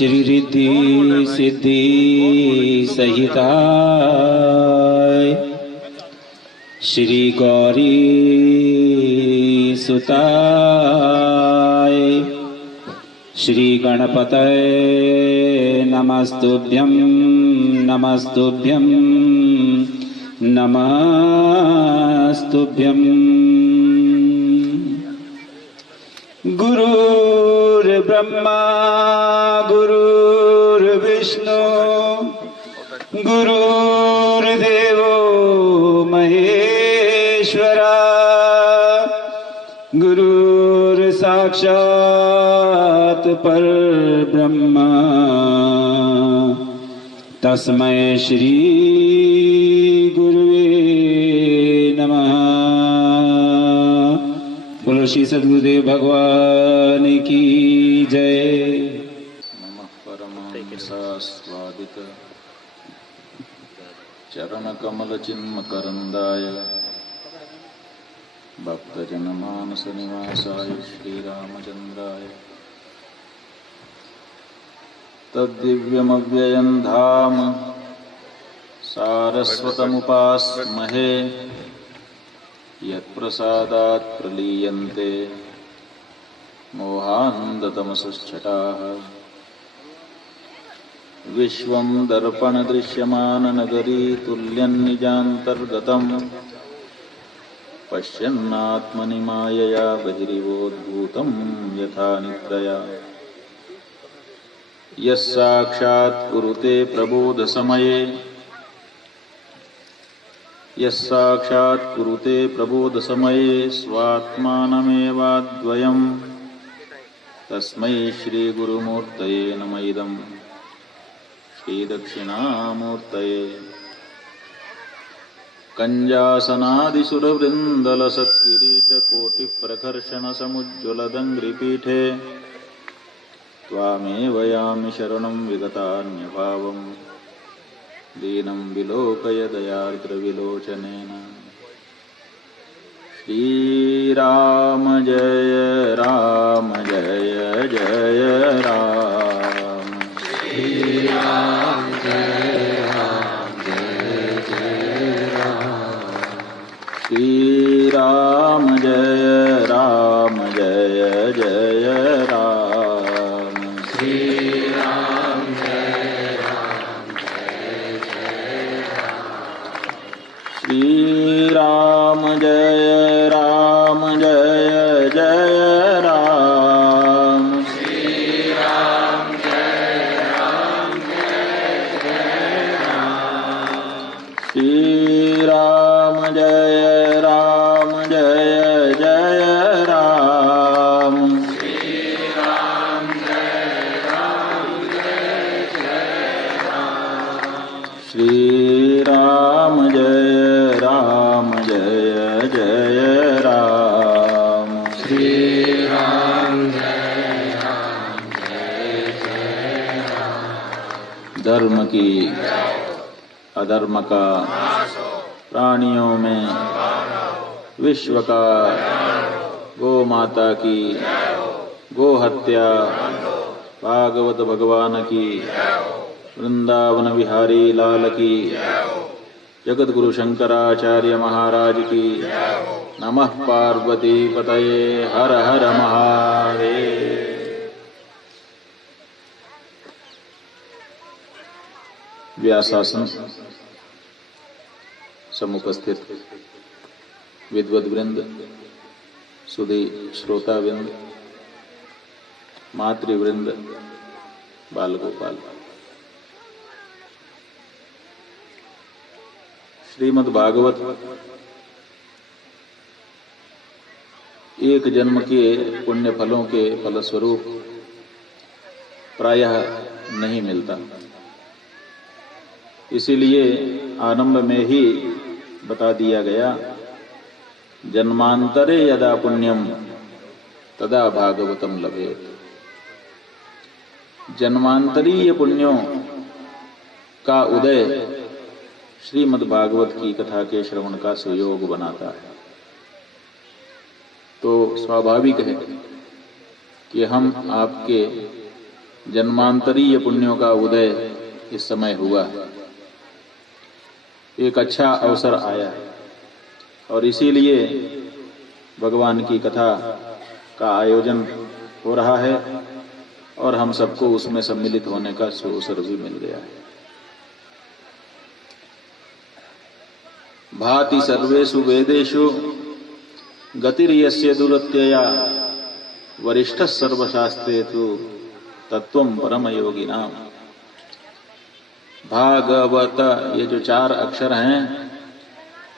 श्री रिद्धि सिद्धि सहिताय श्री गौरी सुताय श्री गणपतये नमस्तुभ्यं नमस्तुभ्यं नमस्तुभ्यं। गुरुर्ब्रह्मा गुरुर्विष्णु गुरुर्देवो महेश्वरा गुरुर्साक्षात् परब्रह्म तस्मै श्री गुरुवे नमः। बोलो श्री सद्गुरुदेव भगवान की जय। नमः परमहंसास्वादित चरणकमलचिन्मकरन्दाय भक्तजनमानसनिवासाय श्रीरामचन्द्राय तद्दिव्यमव्ययं धाम सारस्वतमुपास्महे यत्प्रसादात् प्रलीयन्ते मोहान्धतमसश्छटाः। विश्वं दर्पणदृश्यमाननगरी तुल्यं निजान्तर्गतं पश्यन्नात्मनि मायया बहिरिवोद्भूतं यथा निद्रया। यस्साक्षात् कुरुते प्रबोधसमये यस्साक्षात् कुरुते प्रबोधसमये स्वात्मानमेवाद्वयं तस्मै श्रीगुरुमूर्तये नमः। इदं श्रीदक्षिणामूर्तये। कञ्जासनादिसुरवृन्दलसत्किरीटकोटिप्रकर्षणसमुज्ज्वलदङ्घ्रिपीठे त्वामेव यामि शरणं विगतान्यभावं दीनं विलोकय दयार्द्रविलोचनेन। श्रीराम जय राम जय जय राम। श्रीराम जय राम जय जय राम। श्रीराम जय राम जय जय राम। श्रीराम जय राम जय जय राम। श्रीराम जय राम जय जय राम। श्रीराम जय राम जय जय राम। श्रीराम जय राम जय जय राम। श्रीराम जय राम जय जय राम। श्रीराम जय राम जय जय राम। श्रीराम जय राम जय जय राम। धर्म की अधर्म का प्राणियों में विश्व का गो माता की गो हत्या भागवत भगवान की वृंदावन विहारी लाल की जगत गुरु शंकराचार्य महाराज की। नमः पार्वती पतये हर हर महादेव। व्यासासन समुपस्थित विद्वद्वृंद सुधी श्रोतावृंद मातृवृंद बालगोपाल। श्रीमद् भागवत एक जन्म के पुण्य फलों के फलस्वरूप प्रायः नहीं मिलता। इसीलिए आरंभ में ही बता दिया गया, जन्मांतरे यदा पुण्यम तदा भागवतम लभेत। जन्मांतरीय पुण्यों का उदय श्रीमद् भागवत की कथा के श्रवण का सुयोग बनाता है। तो स्वाभाविक है कि हम आपके जन्मांतरीय पुण्यों का उदय इस समय हुआ। एक अच्छा अवसर आया और इसीलिए भगवान की कथा का आयोजन हो रहा है और हम सबको उसमें सम्मिलित होने का अवसर भी मिल गया है। भाति सर्वेषु वेदेषु गतिर्यस्य दुरत्यया वरिष्ठः सर्वशास्त्रेषु तत्वं परमयोगिनाम्। भागवत, ये जो 4 अक्षर हैं,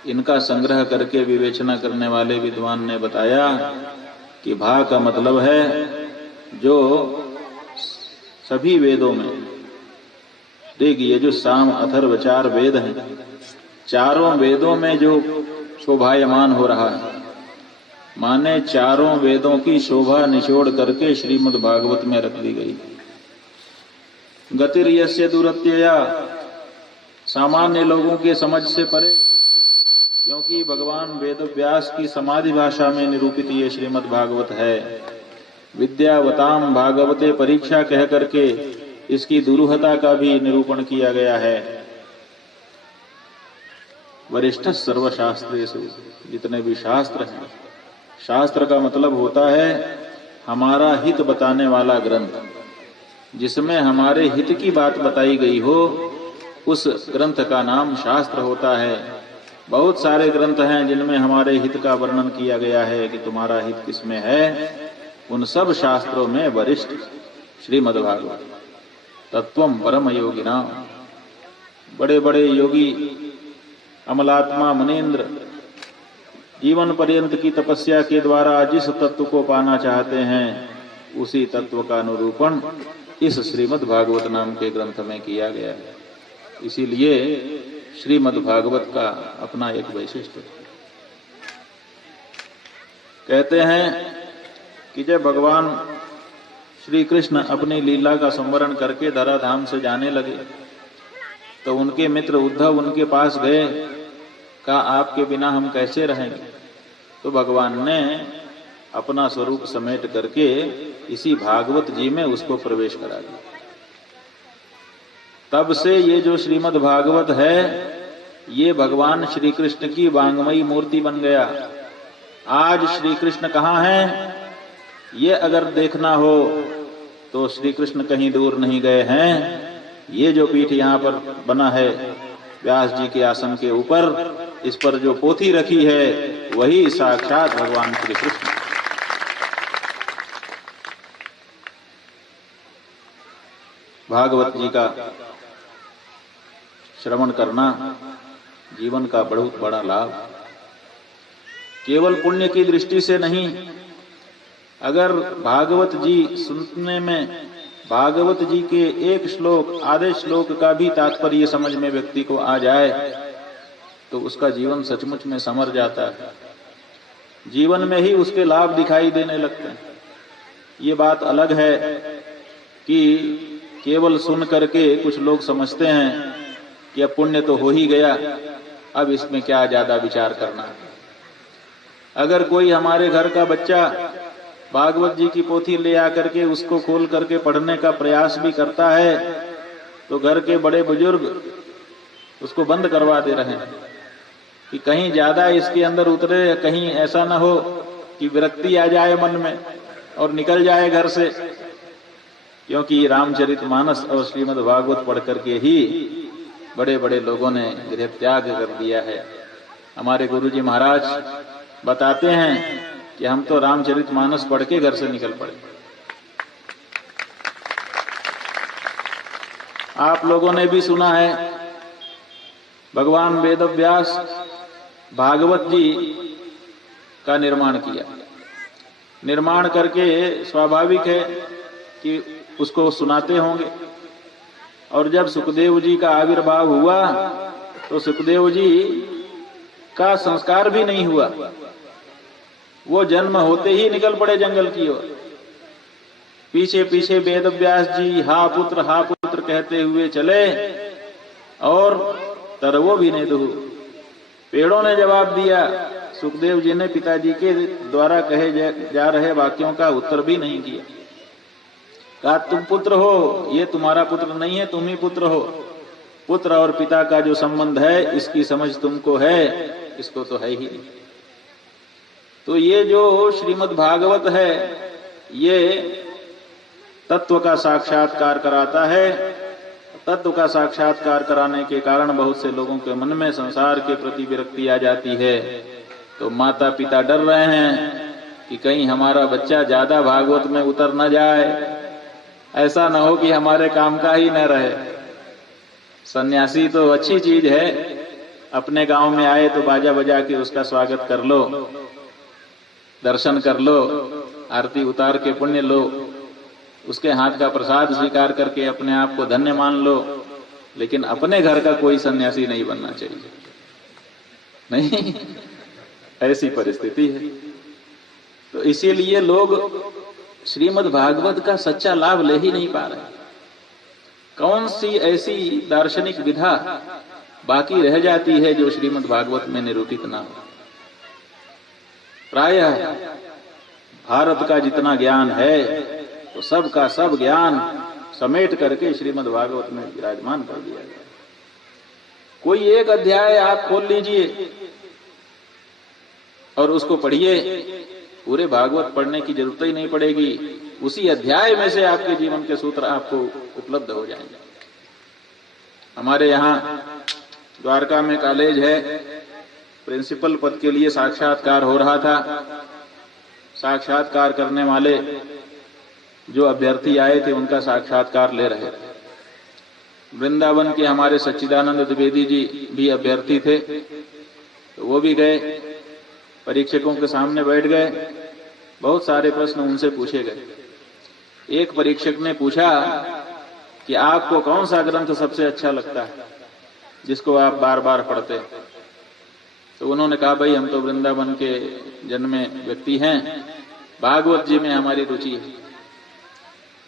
इनका संग्रह करके विवेचना करने वाले विद्वान ने बताया कि भा का मतलब है जो सभी वेदों में, ऋग, यजुः, साम, अथर्व 4 वेद हैं, चारों वेदों में जो शोभायमान हो रहा है, माने चारों वेदों की शोभा निचोड़ करके श्रीमद् भागवत में रख दी गई। गतिर्यस्य दुरत्यया, सामान्य लोगों के समझ से परे, क्योंकि भगवान वेदव्यास की समाधि भाषा में निरूपित ये श्रीमद् भागवत है। विद्यावताम भागवते परीक्षा कह करके इसकी दुरूहता का भी निरूपण किया गया है। वरिष्ठ सर्वशास्त्रेषु, जितने भी शास्त्र हैं, शास्त्र का मतलब होता है हमारा हित बताने वाला ग्रंथ, जिसमें हमारे हित की बात बताई गई हो, उस ग्रंथ का नाम शास्त्र होता है। बहुत सारे ग्रंथ हैं जिनमें हमारे हित का वर्णन किया गया है कि तुम्हारा हित किसमें है। उन सब शास्त्रों में वरिष्ठ श्रीमद्भागवत, तत्वम परम योगिनाम, बड़े बड़े योगी, अमलात्मा, मुनीन्द्र जीवन पर्यंत की तपस्या के द्वारा जिस तत्व को पाना चाहते हैं, उसी तत्व का अनुरूपण इस श्रीमद् भागवत नाम के ग्रंथ में किया गया है। इसीलिए श्रीमद् भागवत का अपना एक वैशिष्ट्य है। कहते हैं कि जब भगवान श्री कृष्ण अपनी लीला का संवरण करके धराधाम से जाने लगे, तो उनके मित्र उद्धव उनके पास गए, कहा आपके बिना हम कैसे रहेंगे। तो भगवान ने अपना स्वरूप समेट करके इसी भागवत जी में उसको प्रवेश करा दिया। तब से ये जो श्रीमद् भागवत है, ये भगवान श्री कृष्ण की वांगमयी मूर्ति बन गया। आज श्री कृष्ण कहाँ हैं, ये अगर देखना हो तो श्री कृष्ण कहीं दूर नहीं गए हैं। ये जो पीठ यहाँ पर बना है व्यास जी के आसन के ऊपर, इस पर जो पोथी रखी है वही साक्षात भगवान श्री कृष्ण। भागवत जी का श्रवण करना जीवन का बहुत बड़ा लाभ, केवल पुण्य की दृष्टि से नहीं। अगर भागवत जी सुनने में भागवत जी के एक श्लोक, आधे श्लोक का भी तात्पर्य समझ में व्यक्ति को आ जाए, तो उसका जीवन सचमुच में संवर जाता है। जीवन में ही उसके लाभ दिखाई देने लगते हैं। ये बात अलग है कि केवल सुन करके कुछ लोग समझते हैं कि अब पुण्य तो हो ही गया, अब इसमें क्या ज्यादा विचार करना। अगर कोई हमारे घर का बच्चा भागवत जी की पोथी ले आकर के उसको खोल करके पढ़ने का प्रयास भी करता है, तो घर के बड़े बुजुर्ग उसको बंद करवा दे रहे हैं कि कहीं ज्यादा इसके अंदर उतरे, कहीं ऐसा ना हो कि विरक्ति आ जाए मन में और निकल जाए घर से। क्योंकि रामचरितमानस और श्रीमद् भागवत पढ़ करके ही बड़े बड़े लोगों ने गृह त्याग कर दिया है। हमारे गुरुजी महाराज बताते हैं कि हम तो रामचरितमानस पढ़ के घर से निकल पड़े। आप लोगों ने भी सुना है, भगवान वेदव्यास भागवत जी का निर्माण किया। निर्माण करके स्वाभाविक है कि उसको सुनाते होंगे। और जब सुखदेव जी का आविर्भाव हुआ तो सुखदेव जी का संस्कार भी नहीं हुआ, वो जन्म होते ही निकल पड़े जंगल की ओर। पीछे पीछे वेदव्यास जी हा पुत्र कहते हुए चले और तरवो भी नहीं दो। पेड़ों ने जवाब दिया, सुखदेव जी ने पिताजी के द्वारा कहे जा रहे वाक्यों का उत्तर भी नहीं किया। कहा तुम पुत्र हो, ये तुम्हारा पुत्र नहीं है, तुम ही पुत्र हो। पुत्र और पिता का जो संबंध है इसकी समझ तुमको है, इसको तो है ही नहीं। तो ये जो श्रीमद् भागवत है ये तत्व का साक्षात्कार कराता है। तत्व का साक्षात्कार कराने के कारण बहुत से लोगों के मन में संसार के प्रति विरक्ति आ जाती है। तो माता पिता डर रहे हैं कि कहीं हमारा बच्चा ज्यादा भागवत में उतर न जाए, ऐसा न हो कि हमारे काम का ही न रहे। सन्यासी तो अच्छी चीज है, अपने गांव में आए तो बाजा बजा के उसका स्वागत कर लो, दर्शन कर लो, आरती उतार के पुण्य लो, उसके हाथ का प्रसाद स्वीकार करके अपने आप को धन्य मान लो। लेकिन अपने घर का कोई सन्यासी नहीं बनना चाहिए, नहीं, ऐसी परिस्थिति है। तो इसीलिए लोग श्रीमद् भागवत का सच्चा लाभ ले ही नहीं पा रहे। कौन सी ऐसी दार्शनिक विधा बाकी रह जाती है जो श्रीमद् भागवत में निरूपित ना हो। प्रायः भारत का जितना ज्ञान है तो सब का सब ज्ञान समेट करके श्रीमद् भागवत में विराजमान कर दिया गया। कोई एक अध्याय आप खोल लीजिए और उसको पढ़िए, पूरे भागवत पढ़ने की जरूरत ही नहीं पड़ेगी। उसी अध्याय में से आपके जीवन के सूत्र आपको उपलब्ध हो जाएंगे। हमारे यहाँ द्वारका में कॉलेज है, प्रिंसिपल पद के लिए साक्षात्कार हो रहा था। साक्षात्कार करने वाले जो अभ्यर्थी आए थे उनका साक्षात्कार ले रहे थे। वृंदावन के हमारे सच्चिदानंद द्विवेदी जी भी अभ्यर्थी थे, तो वो भी गए, परीक्षकों के सामने बैठ गए। बहुत सारे प्रश्न उनसे पूछे गए। एक परीक्षक ने पूछा कि आपको कौन सा ग्रंथ सबसे अच्छा लगता है जिसको आप बार बार पढ़ते हैं? तो उन्होंने कहा भाई हम तो वृंदावन के जन्मे व्यक्ति हैं, भागवत जी में हमारी रुचि है।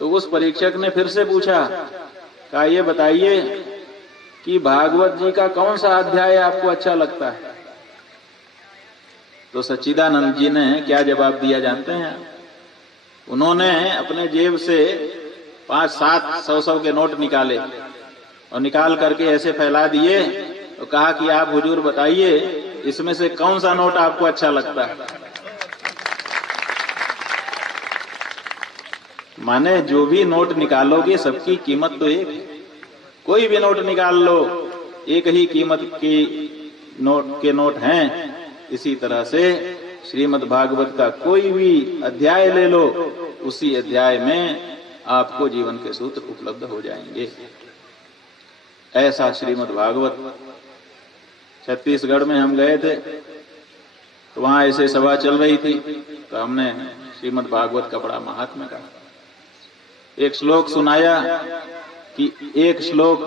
तो उस परीक्षक ने फिर से पूछा, कहा ये बताइए कि भागवत जी का कौन सा अध्याय आपको अच्छा लगता है? तो सच्चिदानंद जी ने क्या जवाब दिया जानते हैं? उन्होंने अपने जेब से 5-7 100 के नोट निकाले और निकाल करके ऐसे फैला दिए और कहा कि आप हुजूर बताइए इसमें से कौन सा नोट आपको अच्छा लगता है। माने जो भी नोट निकालोगे सबकी कीमत तो एक है। कोई भी नोट निकाल लो, एक ही कीमत की नोट हैं। इसी तरह से श्रीमद् भागवत का कोई भी अध्याय ले लो, उसी अध्याय में आपको जीवन के सूत्र उपलब्ध हो जाएंगे। ऐसा श्रीमद् भागवत। छत्तीसगढ़ में हम गए थे तो वहां ऐसे सभा चल रही थी, तो हमने श्रीमद् भागवत का बड़ा महात्म्य कहा। एक श्लोक सुनाया कि एक श्लोक,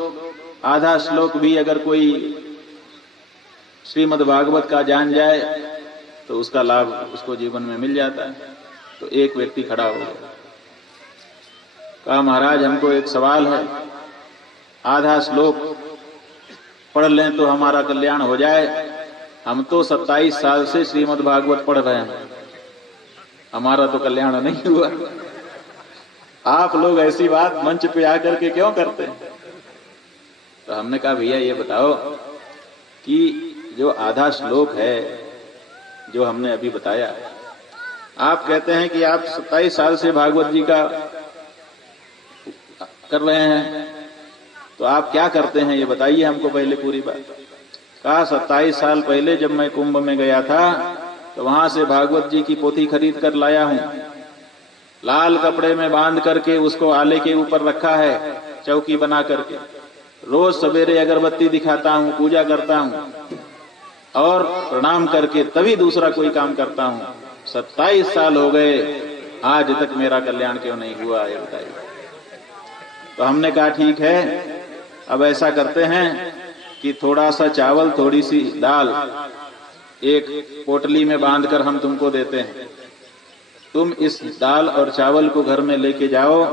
आधा श्लोक भी अगर कोई श्रीमद् भागवत का जान जाए तो उसका लाभ उसको जीवन में मिल जाता है। तो एक व्यक्ति खड़ा हो गया, कहा महाराज हमको एक सवाल है, आधा श्लोक पढ़ लें तो हमारा कल्याण हो जाए। हम तो 27 साल से श्रीमद् भागवत पढ़ रहे हैं, हमारा तो कल्याण नहीं हुआ। आप लोग ऐसी बात मंच पे आकर के क्यों करते हैं? तो हमने कहा भैया ये बताओ कि जो आधा श्लोक है जो हमने अभी बताया, आप कहते हैं कि आप 27 साल से भागवत जी का कर रहे हैं, तो आप क्या करते हैं ये बताइए हमको पहले पूरी बात। कहा 27 साल पहले जब मैं कुंभ में गया था तो वहां से भागवत जी की पोथी खरीद कर लाया हूं, लाल कपड़े में बांध करके उसको आले के ऊपर रखा है, चौकी बना करके। रोज सवेरे अगरबत्ती दिखाता हूं, पूजा करता हूं और प्रणाम करके तभी दूसरा कोई काम करता हूं। 27 साल हो गए, आज तक मेरा कल्याण क्यों नहीं हुआ ये बताइए। तो हमने कहा ठीक है, अब ऐसा करते हैं कि थोड़ा सा चावल, थोड़ी सी दाल एक पोटली में बांधकर हम तुमको देते हैं। तुम इस दाल और चावल को घर में लेके जाओ,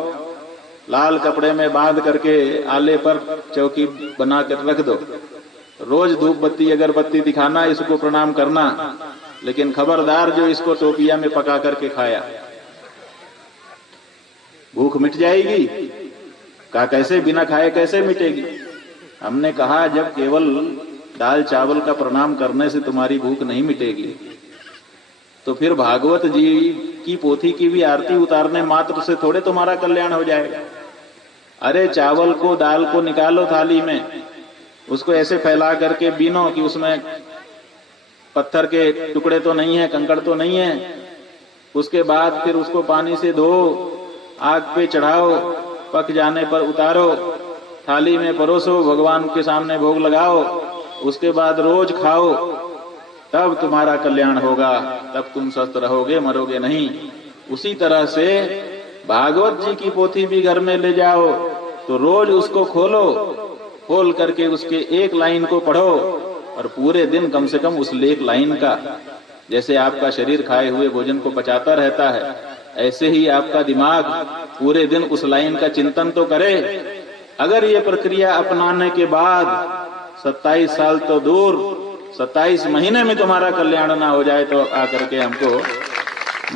लाल कपड़े में बांध करके आले पर चौकी बना कर रख दो। रोज धूप बत्ती अगरबत्ती दिखाना, इसको प्रणाम करना, लेकिन खबरदार जो इसको टोपिया में पका करके खाया। भूख मिट जाएगी? कहा कैसे, बिना खाए कैसे मिटेगी? हमने कहा जब केवल दाल चावल का प्रणाम करने से तुम्हारी भूख नहीं मिटेगी तो फिर भागवत जी की पोथी की भी आरती उतारने मात्र से थोड़े तुम्हारा कल्याण हो जाएगा। अरे चावल को, दाल को निकालो थाली में, उसको ऐसे फैला करके बीनो कि उसमें पत्थर के टुकड़े तो नहीं है, कंकड़ तो नहीं है। उसके बाद फिर उसको पानी से धो, आग पे चढ़ाओ, पक जाने पर उतारो, थाली में परोसो, भगवान के सामने भोग लगाओ, उसके बाद रोज खाओ, तब तुम्हारा कल्याण होगा, तब तुम स्वस्थ रहोगे, मरोगे नहीं। उसी तरह से भागवत जी की पोथी भी घर में ले जाओ तो रोज उसको खोलो, खोल करके उसके एक लाइन को पढ़ो और पूरे दिन कम से कम उस एक लाइन का, जैसे आपका शरीर खाए हुए भोजन को पचाता रहता है, ऐसे ही आपका दिमाग पूरे दिन उस लाइन का चिंतन तो करे। अगर ये प्रक्रिया अपनाने के बाद 27 साल तो दूर, 27 महीने में तुम्हारा कल्याण ना हो जाए तो आकर के हमको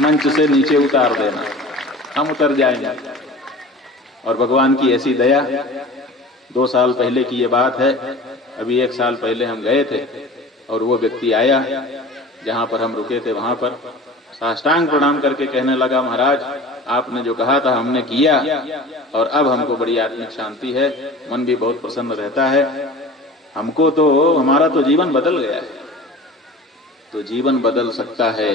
मंच से नीचे उतार देना, हम उतर जाएंगे। और भगवान की ऐसी दया, 2 साल पहले की ये बात है, अभी 1 साल पहले हम गए थे और वो व्यक्ति आया जहां पर हम रुके थे, वहां पर साष्टांग प्रणाम करके कहने लगा, महाराज आपने जो कहा था हमने किया और अब हमको बड़ी आत्मिक शांति है, मन भी बहुत प्रसन्न रहता है, हमको तो, हमारा तो जीवन बदल गया है। तो जीवन बदल सकता है,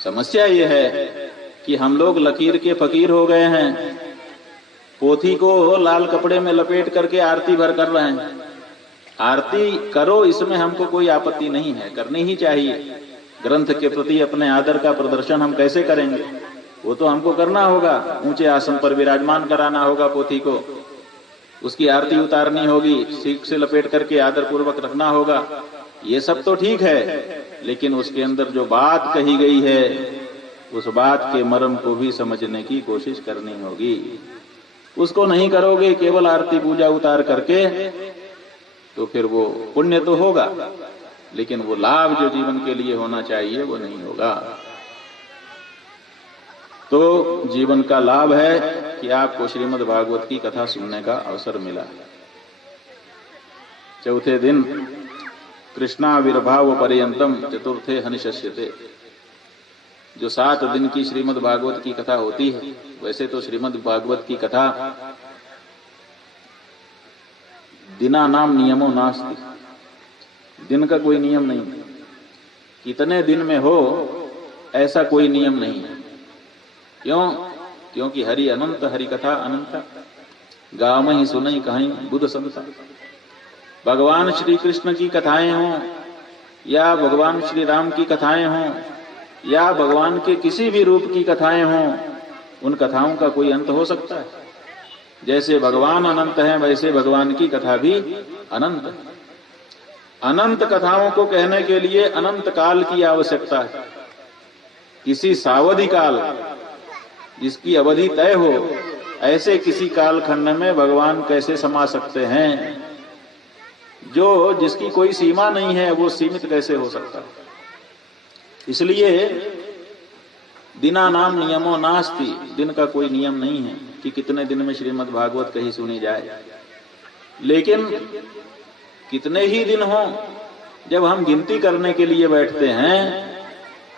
समस्या ये है कि हम लोग लकीर के फकीर हो गए हैं, पोथी को लाल कपड़े में लपेट करके आरती भर कर रहे हैं। आरती करो, इसमें हमको कोई आपत्ति नहीं है, करनी ही चाहिए। ग्रंथ के प्रति अपने आदर का प्रदर्शन हम कैसे करेंगे? वो तो हमको करना होगा, ऊंचे आसन पर विराजमान कराना होगा पोथी को, उसकी आरती उतारनी होगी, सीख से लपेट करके आदर पूर्वक रखना होगा, ये सब तो ठीक है, लेकिन उसके अंदर जो बात कही गई है उस बात के मर्म को भी समझने की कोशिश करनी होगी। उसको नहीं करोगे केवल आरती पूजा उतार करके तो फिर वो पुण्य तो होगा, लेकिन वो लाभ जो जीवन के लिए होना चाहिए वो नहीं होगा। तो जीवन का लाभ है कि आपको श्रीमद् भागवत की कथा सुनने का अवसर मिला। चौथे दिन कृष्णाविर्भाव पर्यंतम चतुर्थे हनिशस्यते, जो 7 दिन की श्रीमद् भागवत की कथा होती है, वैसे तो श्रीमद् भागवत की कथा दिना नाम नियमो नास्ति, दिन का कोई नियम नहीं, कितने दिन में हो ऐसा कोई नियम नहीं है। क्यों? क्योंकि हरि अनंत, हरि कथा अनंत, गाँव ही सुनई कहीं बुध संता। भगवान श्री कृष्ण की कथाएं हों या भगवान श्री राम की कथाएं हों या भगवान के किसी भी रूप की कथाएं हों, उन कथाओं का कोई अंत हो सकता है? जैसे भगवान अनंत हैं वैसे भगवान की कथा भी अनंत है। अनंत कथाओं को कहने के लिए अनंत काल की आवश्यकता है। किसी सावधि काल जिसकी अवधि तय हो, ऐसे किसी कालखंड में भगवान कैसे समा सकते हैं? जो जिसकी कोई सीमा नहीं है वो सीमित कैसे हो सकता है? इसलिए दिना नाम नियमो नास्ति, दिन का कोई नियम नहीं है कि कितने दिन में श्रीमद् भागवत कहीं सुनी जाए। लेकिन कितने ही दिन हो, जब हम गिनती करने के लिए बैठते हैं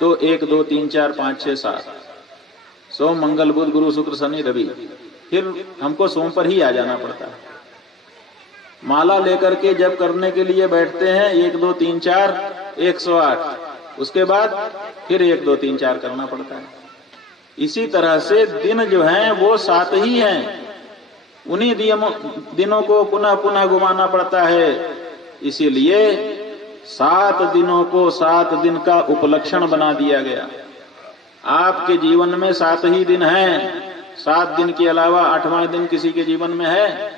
तो 1 2 3 4 5 6 7, सोम मंगल बुध गुरु शुक्र शनि रवि, फिर हमको सोम पर ही आ जाना पड़ता है। माला लेकर के जब करने के लिए बैठते हैं 1 2 3 4 108, उसके बाद फिर 1 2 3 4 करना पड़ता है। इसी तरह से दिन जो हैं वो 7 ही हैं, उन्हीं दिनों को पुनः पुनः घुमाना पड़ता है। इसीलिए 7 दिनों को 7 दिन का उपलक्षण बना दिया गया। आपके जीवन में 7 ही दिन हैं, 7 दिन के अलावा 8वां दिन किसी के जीवन में है?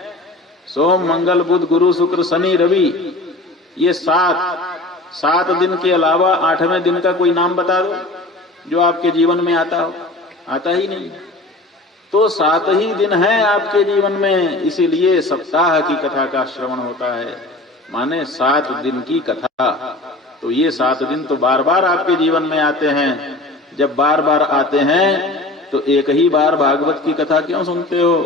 सोम मंगल बुध गुरु शुक्र शनि रवि, ये 7 दिन के अलावा 8वें दिन का कोई नाम बता दो जो आपके जीवन में आता हो। आता ही नहीं। तो 7 ही दिन हैं आपके जीवन में, इसीलिए सप्ताह की कथा का श्रवण होता है, माने 7 दिन की कथा। तो ये 7 दिन तो बार बार आपके जीवन में आते हैं। जब बार बार आते हैं तो एक ही बार भागवत की कथा क्यों सुनते हो?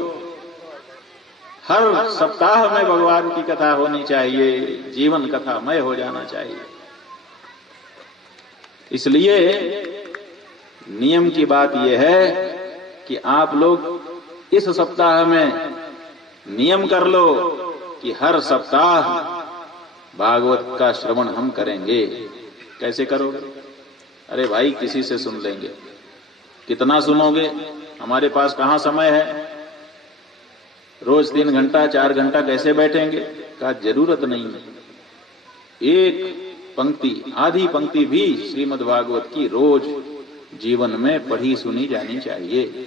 हर सप्ताह में भगवान की कथा होनी चाहिए, जीवन कथामय हो जाना चाहिए। इसलिए नियम की बात यह है कि आप लोग इस सप्ताह में नियम कर लो कि हर सप्ताह भागवत का श्रवण हम करेंगे। कैसे करोगे? अरे भाई, किसी से सुन लेंगे। कितना सुनोगे? हमारे पास कहाँ समय है? रोज 3 घंटा 4 घंटा कैसे बैठेंगे? का जरूरत नहीं है। एक पंक्ति, आधी पंक्ति भी श्रीमद् भागवत की रोज जीवन में पढ़ी सुनी जानी चाहिए।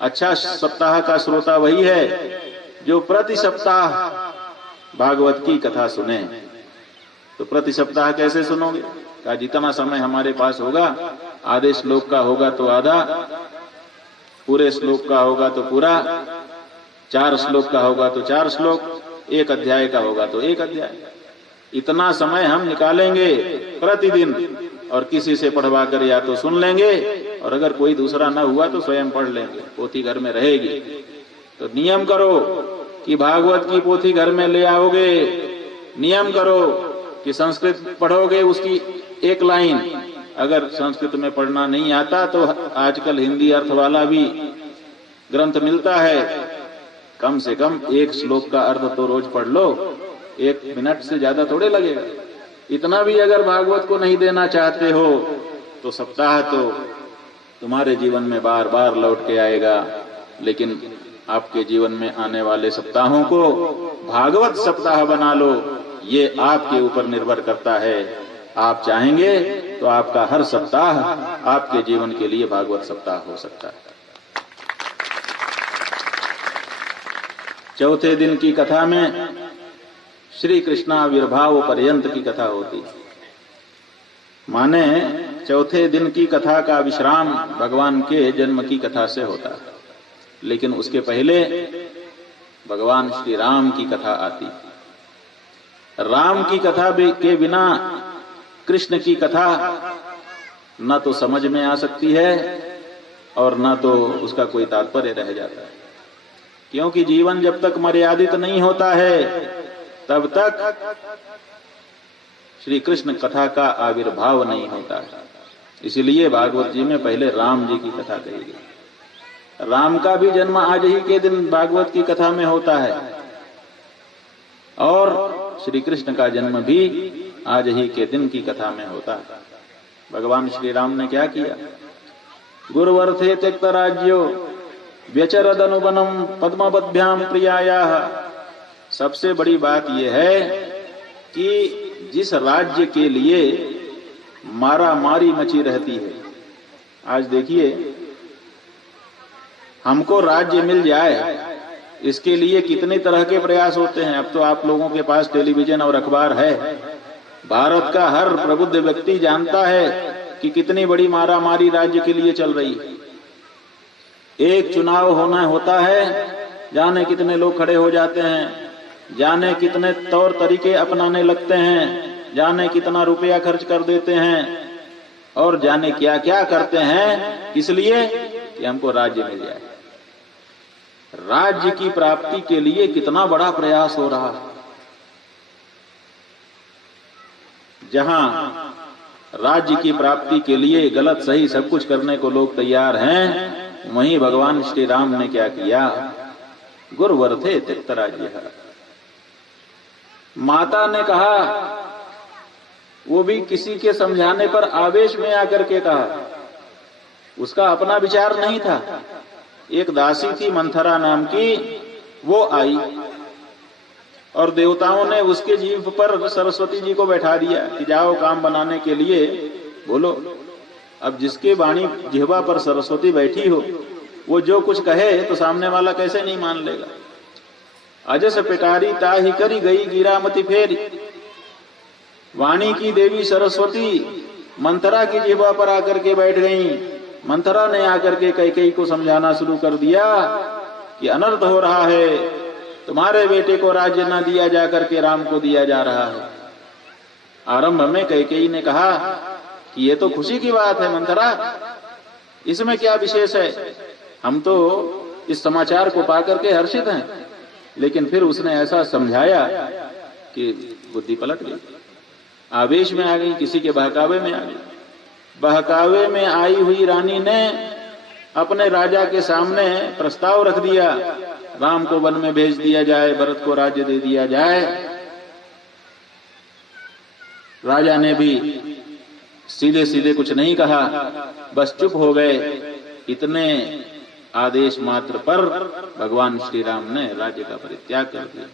अच्छा सप्ताह का श्रोता वही है जो प्रति सप्ताह भागवत की कथा सुने। तो प्रति सप्ताह कैसे सुनोगे? का जितना समय हमारे पास होगा, आधे श्लोक का होगा तो आधा, पूरे श्लोक का होगा तो पूरा, 4 श्लोक का होगा तो 4 श्लोक, 1 अध्याय का होगा तो 1 अध्याय। इतना समय हम निकालेंगे प्रतिदिन और किसी से पढ़वा कर या तो सुन लेंगे, और अगर कोई दूसरा न हुआ तो स्वयं पढ़ लेंगे। पोथी घर में रहेगी। तो नियम करो कि भागवत की पोथी घर में ले आओगे। नियम करो कि संस्कृत पढ़ोगे, उसकी 1 लाइन। अगर संस्कृत में पढ़ना नहीं आता तो आजकल हिंदी अर्थ वाला भी ग्रंथ मिलता है। कम से कम 1 श्लोक का अर्थ तो रोज पढ़ लो। 1 मिनट से ज्यादा थोड़े लगेगा। इतना भी अगर भागवत को नहीं देना चाहते हो तो सप्ताह तो तुम्हारे जीवन में बार बार लौट के आएगा। लेकिन आपके जीवन में आने वाले सप्ताहों को भागवत सप्ताह बना लो। ये आपके ऊपर निर्भर करता है। आप चाहेंगे तो आपका हर सप्ताह आपके जीवन के लिए भागवत सप्ताह हो सकता है। चौथे दिन की कथा में श्री कृष्णाविर्भाव पर्यंत की कथा होती। माने चौथे दिन की कथा का विश्राम भगवान के जन्म की कथा से होता है। लेकिन उसके पहले भगवान श्री राम की कथा आती। राम की कथा के बिना कृष्ण की कथा न तो समझ में आ सकती है और न तो उसका कोई तात्पर्य रह जाता है। क्योंकि जीवन जब तक मर्यादित नहीं होता है तब तक श्री कृष्ण कथा का आविर्भाव नहीं होता है। इसलिए भागवत जी में पहले राम जी की कथा कही गई। राम का भी जन्म आज ही के दिन भागवत की कथा में होता है और श्री कृष्ण का जन्म भी आज ही के दिन की कथा में होता है। भगवान श्री राम ने क्या किया? गुरुवर्थे त्यक्त राज्यो व्यचरद अनुवनम पद्मपद्भ्याम प्रियायाः। सबसे बड़ी बात यह है कि जिस राज्य के लिए मारा मारी मची रहती है, आज देखिए हमको राज्य मिल जाए इसके लिए कितने तरह के प्रयास होते हैं। अब तो आप लोगों के पास टेलीविजन और अखबार है। भारत का हर प्रबुद्ध व्यक्ति जानता है कि कितनी बड़ी मारामारी राज्य के लिए चल रही है। एक चुनाव होना होता है, जाने कितने लोग खड़े हो जाते हैं, जाने कितने तौर तरीके अपनाने लगते हैं, जाने कितना रुपया खर्च कर देते हैं और जाने क्या क्या करते हैं, इसलिए कि हमको राज्य मिल जाए। राज्य की प्राप्ति के लिए कितना बड़ा प्रयास हो रहा है। जहां राज्य की प्राप्ति के लिए गलत सही सब कुछ करने को लोग तैयार हैं, वहीं भगवान श्री राम ने क्या किया? गुरुवर्थे त्यक्त राज्य। माता ने कहा, वो भी किसी के समझाने पर आवेश में आकर के कहा, उसका अपना विचार नहीं था। एक दासी थी मंथरा नाम की, वो आई और देवताओं ने उसके जीभ पर सरस्वती जी को बैठा दिया कि जाओ काम बनाने के लिए बोलो। अब जिसके वाणी जिह्वा पर सरस्वती बैठी हो, वो जो कुछ कहे तो सामने वाला कैसे नहीं मान लेगा। अजस पिटारी ताही करी गई गिरामती फेरी। वाणी की देवी सरस्वती मंथरा की जिह्वा पर आकर के बैठ गई। मंथरा ने आकर के कैकेयी को समझाना शुरू कर दिया कि अनर्थ हो रहा है, तुम्हारे बेटे को राज्य न दिया जाकर के राम को दिया जा रहा है। आरंभ में कैकेयी ने कहा कि ये तो खुशी की बात है मंथरा, इसमें क्या विशेष है? हम तो इस समाचार को पाकर के हर्षित हैं, लेकिन फिर उसने ऐसा समझाया कि बुद्धि पलट गई, आवेश में आ गई, किसी के बहकावे में आ गई। बहकावे में आई हुई रानी ने अपने राजा के सामने प्रस्ताव रख दिया, राम को वन में भेज दिया जाए, भरत को राज्य दे दिया जाए। राजा ने भी सीधे सीधे कुछ नहीं कहा, बस चुप हो गए। इतने आदेश मात्र पर भगवान श्री राम ने राज्य का परित्याग कर दिया।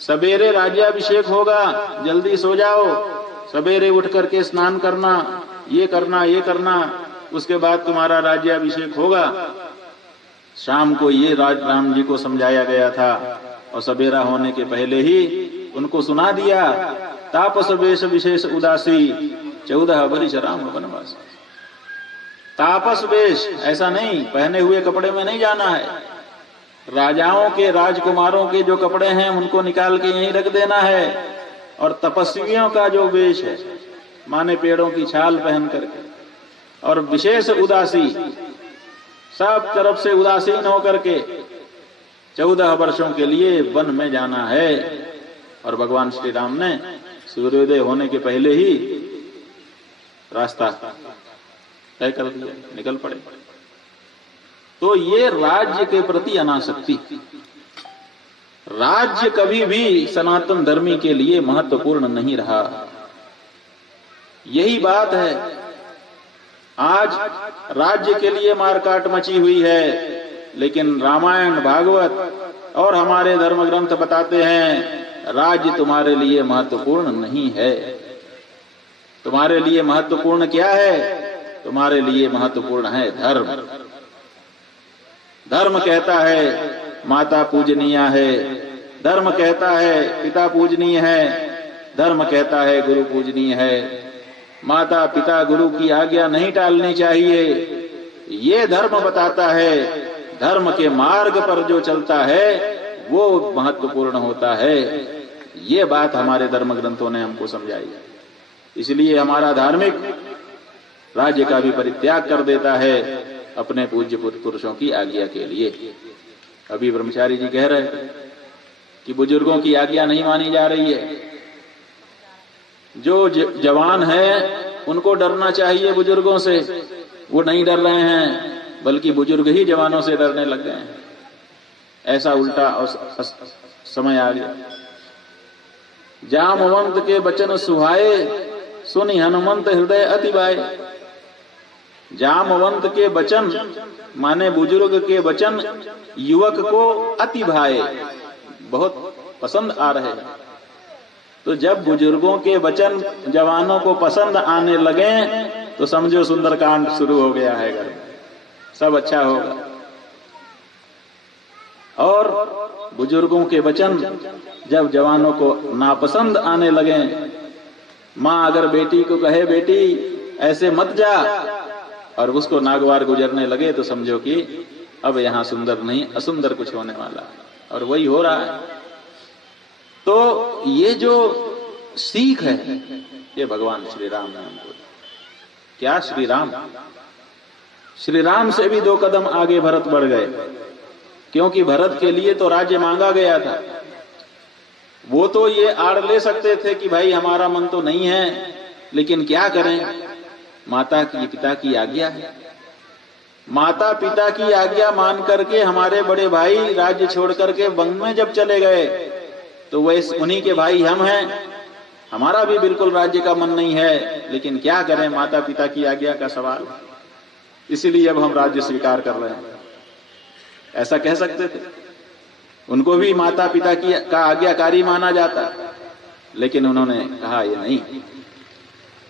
सवेरे राज्याभिषेक होगा, जल्दी सो जाओ, सवेरे उठ करके स्नान करना, ये करना, ये करना, उसके बाद तुम्हारा राज्याभिषेक होगा। शाम को ये राम जी को समझाया गया था और सवेरा होने के पहले ही उनको सुना दिया। तापस वेश विशेष उदासी 14 वर्ष राम वनवास। तापस वेश ऐसा नहीं, पहने हुए कपड़े में नहीं जाना है। राजाओं के, राजकुमारों के जो कपड़े हैं उनको निकाल के यहीं रख देना है। और तपस्वियों का जो वेश है, माने पेड़ों की छाल पहन करके, और विशेष उदासी, सब तरफ से उदासीन होकर के 14 वर्षों के लिए वन में जाना है। और भगवान श्री राम ने सूर्योदय होने के पहले ही रास्ता तय कर दिया, निकल पड़े। तो ये राज्य के प्रति अनासक्ति, राज्य कभी भी सनातन धर्मी के लिए महत्वपूर्ण नहीं रहा। यही बात है, आज राज्य के लिए मारकाट मची हुई है, लेकिन रामायण, भागवत और हमारे धर्म ग्रंथ बताते हैं राज्य तुम्हारे लिए महत्वपूर्ण नहीं है। तुम्हारे लिए महत्वपूर्ण क्या है? तुम्हारे लिए महत्वपूर्ण है धर्म। धर्म कहता है माता पूजनीय है, धर्म कहता है पिता पूजनीय है, धर्म कहता है गुरु पूजनीय है। माता पिता गुरु की आज्ञा नहीं टालनी चाहिए, ये धर्म बताता है। धर्म के मार्ग पर जो चलता है वो महत्वपूर्ण होता है। ये बात हमारे धर्म ग्रंथों ने हमको समझाई है। इसलिए हमारा धार्मिक राज्य का भी परित्याग कर देता है अपने पूज्य पुरुषों की आज्ञा के लिए। अभी ब्रह्मचारी जी कह रहे थे कि बुजुर्गों की आज्ञा नहीं मानी जा रही है। जो जवान है उनको डरना चाहिए बुजुर्गों से, वो नहीं डर रहे हैं, बल्कि बुजुर्ग ही जवानों से डरने लग गए हैं। ऐसा उल्टा समय आ गया। जामवंत के वचन सुहाए, सुनि हनुमंत हृदय अति बाए। जामवंत के वचन माने बुजुर्ग के वचन युवक को अति भाए, बहुत पसंद आ रहे हैं। तो जब बुजुर्गों के वचन जवानों को पसंद आने लगे तो समझो सुंदरकांड शुरू हो गया है, घर में सब अच्छा होगा। और बुजुर्गों के वचन जब जवानों को नापसंद आने लगे, माँ अगर बेटी को कहे बेटी ऐसे मत जा, और उसको नागवार गुजरने लगे, तो समझो कि अब यहाँ सुंदर नहीं असुंदर कुछ होने वाला है। और वही हो रहा है। तो ये जो सीख है ये भगवान श्री राम ने हमको। क्या श्री राम? श्री राम से भी 2 कदम आगे भरत बढ़ गए, क्योंकि भरत के लिए तो राज्य मांगा गया था। वो तो ये आड़ ले सकते थे कि भाई हमारा मन तो नहीं है, लेकिन क्या करें, माता की पिता की आज्ञा है। माता पिता की आज्ञा मान करके हमारे बड़े भाई राज्य छोड़ करके वन में जब चले गए, तो वैसे उन्हीं के भाई हम हैं। हमारा भी बिल्कुल राज्य का मन नहीं है, लेकिन क्या करें, माता पिता की आज्ञा का सवाल, इसीलिए अब हम राज्य स्वीकार कर रहे हैं। ऐसा कह सकते थे, उनको भी माता पिता की का आज्ञाकारी माना जाता, लेकिन उन्होंने कहा ये नहीं।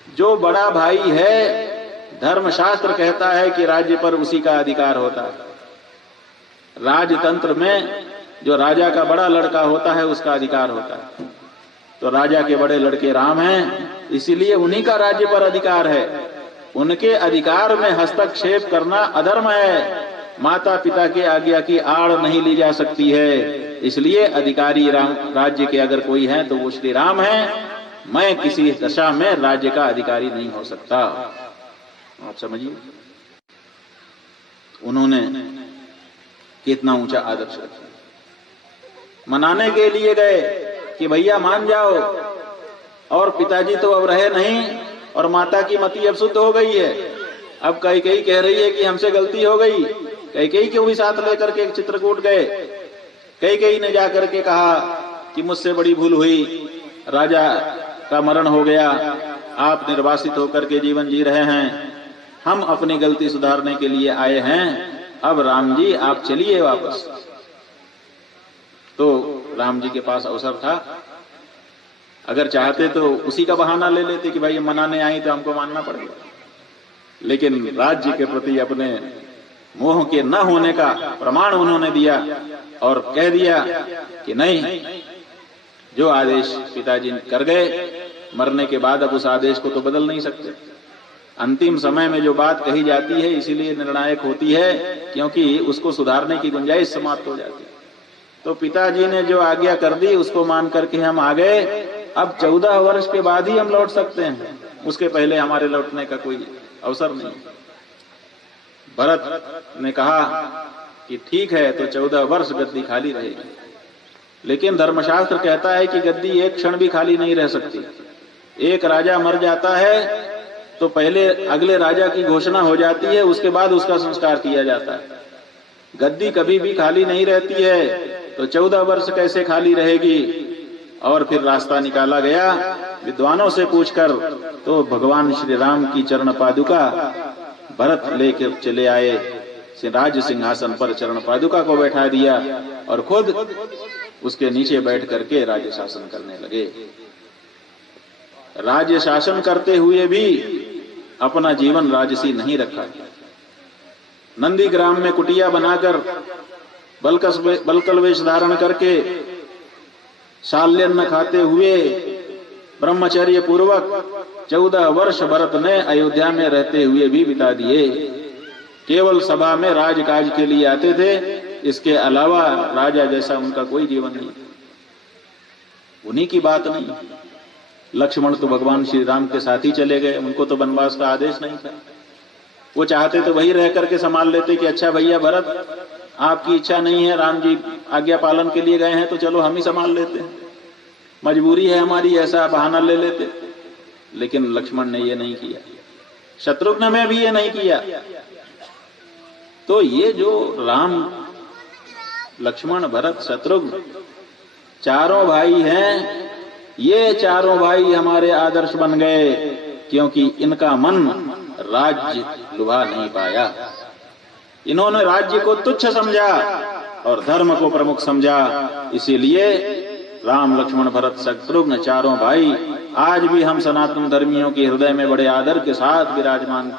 जो बड़ा भाई है, धर्मशास्त्र कहता है कि राज्य पर उसी का अधिकार होता है। राजतंत्र में जो राजा का बड़ा लड़का होता है उसका अधिकार होता है। तो राजा के बड़े लड़के राम हैं, इसीलिए उन्हीं का राज्य पर अधिकार है। उनके अधिकार में हस्तक्षेप करना अधर्म है। माता पिता के आज्ञा की आड़ नहीं ली जा सकती है। इसलिए अधिकारी राज्य के अगर कोई है तो वो श्री राम है। मैं किसी दशा में राज्य का अधिकारी नहीं हो सकता। आप समझिए। उन्होंने कितना ऊंचा आदर्श रखा। मनाने के लिए गए कि भैया मान जाओ, और पिताजी तो अब रहे नहीं और माता की मति अब शुद्ध हो गई है। अब कैकेयी कह रही है कि हमसे गलती हो गई। कैकेयी को भी साथ लेकर के चित्रकूट गए। कैकेयी ने जाकर के कहा कि मुझसे बड़ी भूल हुई, राजा का मरण हो गया, आप निर्वासित होकर के जीवन जी रहे हैं, हम अपनी गलती सुधारने के लिए आए हैं, अब राम जी आप चलिए वापस। तो राम जी के पास अवसर था, अगर चाहते तो उसी का बहाना ले लेते कि भाई मनाने आई तो हमको मानना पड़ेगा, लेकिन राज्य के प्रति अपने मोह के न होने का प्रमाण उन्होंने दिया और कह दिया कि नहीं, जो आदेश पिताजी कर गए, मरने के बाद अब उस आदेश को तो बदल नहीं सकते। अंतिम समय में जो बात कही जाती है इसीलिए निर्णायक होती है, क्योंकि उसको सुधारने की गुंजाइश समाप्त हो जाती है। तो पिताजी ने जो आज्ञा कर दी उसको मान करके हम आ गए। अब 14 वर्ष के बाद ही हम लौट सकते हैं, उसके पहले हमारे लौटने का कोई अवसर नहीं। भरत ने कहा कि ठीक है, तो 14 वर्ष गद्दी खाली रहेगी, लेकिन धर्मशास्त्र कहता है कि गद्दी एक क्षण भी खाली नहीं रह सकती। एक राजा मर जाता है तो पहले अगले राजा की घोषणा हो जाती है, उसके बाद उसका संस्कार किया जाता है। गद्दी कभी भी खाली नहीं रहती है, तो 14 वर्ष कैसे खाली रहेगी? और फिर रास्ता निकाला गया विद्वानों से पूछकर, तो भगवान श्री राम की चरण पादुका भरत लेकर चले आए, राज सिंहासन पर चरण पादुका को बैठा दिया और खुद उसके नीचे बैठ करके राज्य शासन करने लगे। राज्य शासन करते हुए भी अपना जीवन राजसी नहीं रखा। नंदीग्राम में कुटिया बनाकर बलकल वेश धारण करके शाल्यन्न खाते हुए ब्रह्मचर्य पूर्वक 14 वर्ष भरत ने अयोध्या में रहते हुए भी बिता दिए। केवल सभा में राजकाज के लिए आते थे, इसके अलावा राजा जैसा उनका कोई जीवन नहीं। उन्हीं की बात नहीं। लक्ष्मण तो भगवान श्री राम के साथ ही चले गए, उनको तो वनवास का आदेश नहीं था। वो चाहते तो वही रह करके संभाल लेते कि अच्छा भैया भरत, आपकी इच्छा नहीं है, राम जी आज्ञा पालन के लिए गए हैं, तो चलो हम ही संभाल लेते हैं, मजबूरी है हमारी, ऐसा बहाना ले लेते। लेकिन लक्ष्मण ने ये नहीं किया, शत्रुघ्न ने भी ये नहीं किया। तो ये जो राम, लक्ष्मण, भरत, शत्रुघ्न चारों भाई हैं, ये चारों भाई हमारे आदर्श बन गए, क्योंकि इनका मन राज्य लुभा नहीं पाया। इन्होंने राज्य को तुच्छ समझा और धर्म को प्रमुख समझा। इसीलिए राम, लक्ष्मण, भरत, शत्रुघ्न चारों भाई आज भी हम सनातन धर्मियों के हृदय में बड़े आदर के साथ विराजमान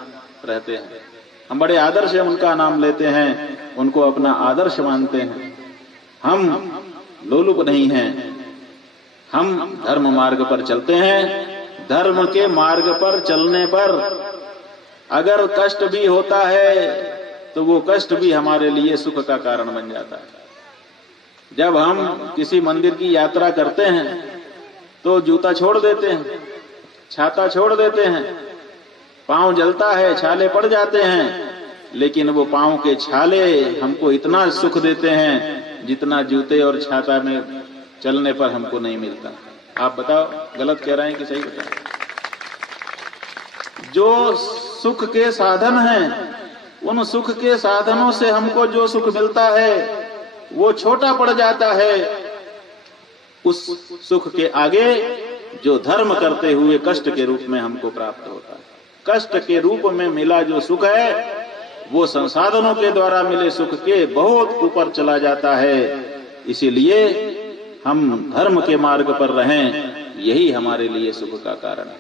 रहते हैं। हम बड़े आदर से उनका नाम लेते हैं, उनको अपना आदर्श मानते हैं। हम लोलुप नहीं हैं, हम धर्म मार्ग पर चलते हैं। धर्म के मार्ग पर चलने पर अगर कष्ट भी होता है तो वो कष्ट भी हमारे लिए सुख का कारण बन जाता है। जब हम किसी मंदिर की यात्रा करते हैं तो जूता छोड़ देते हैं, छाता छोड़ देते हैं, पांव जलता है, छाले पड़ जाते हैं, लेकिन वो पांव के छाले हमको इतना सुख देते हैं जितना जूते और छाता में चलने पर हमको नहीं मिलता। आप बताओ, गलत कह रहे हैं कि सही बताओ? जो सुख के साधन हैं, उन सुख के साधनों से हमको जो सुख मिलता है वो छोटा पड़ जाता है उस सुख के आगे जो धर्म करते हुए कष्ट के रूप में हमको प्राप्त होता है। कष्ट के रूप में मिला जो सुख है वो संसाधनों के द्वारा मिले सुख के बहुत ऊपर चला जाता है। इसीलिए हम धर्म के मार्ग पर रहें, यही हमारे लिए सुख का कारण है।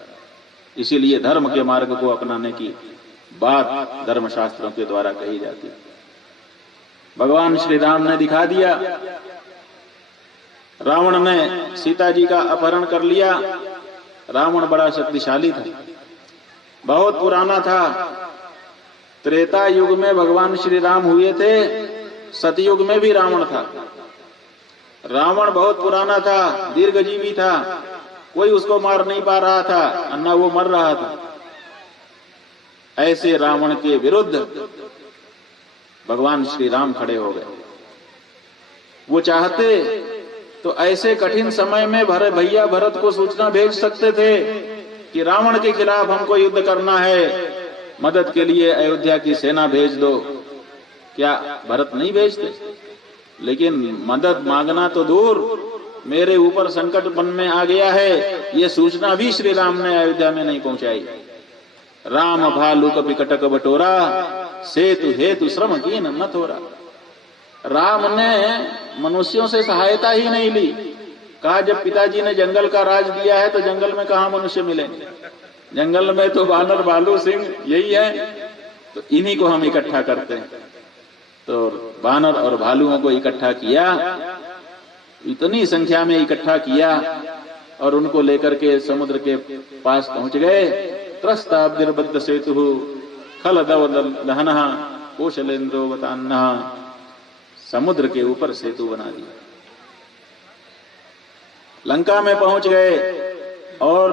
इसीलिए धर्म के मार्ग को अपनाने की बात धर्मशास्त्रों के द्वारा कही जाती है। भगवान श्री राम ने दिखा दिया। रावण ने सीता जी का अपहरण कर लिया। रावण बड़ा शक्तिशाली था, बहुत पुराना था। त्रेता युग में भगवान श्री राम हुए थे, सतयुग में भी रावण था। रावण बहुत पुराना था, दीर्घजीवी था, कोई उसको मार नहीं पा रहा था, अन्ना वो मर रहा था। ऐसे रावण के विरुद्ध भगवान श्री राम खड़े हो गए। वो चाहते तो ऐसे कठिन समय में भैया भरत को सूचना भेज सकते थे कि रावण के खिलाफ हमको युद्ध करना है, मदद के लिए अयोध्या की सेना भेज दो। क्या भरत नहीं भेजते? लेकिन मदद मांगना तो दूर, मेरे ऊपर संकट वन में आ गया है, ये सूचना भी श्री राम ने अयोध्या में नहीं पहुंचाई। राम भालू कपि कटक बटोरा, सेतु हेतु श्रम कीन न थोरा। राम ने मनुष्यों से सहायता ही नहीं ली। कहा जब पिताजी ने जंगल का राज दिया है तो जंगल में कहां मनुष्य मिलेंगे, जंगल में तो बानर भालू सिंह यही है, तो इन्हीं को हम इकट्ठा करते हैं। तो बानर और भालुओं को इकट्ठा किया, इतनी संख्या में इकट्ठा किया और उनको लेकर के समुद्र के पास पहुंच गए। त्रस्ताब्दिर्बद्ध सेतु खल दव दहनः कौशलेन्द्रो वतान्नः। समुद्र के ऊपर सेतु बना दिया, लंका में पहुंच गए और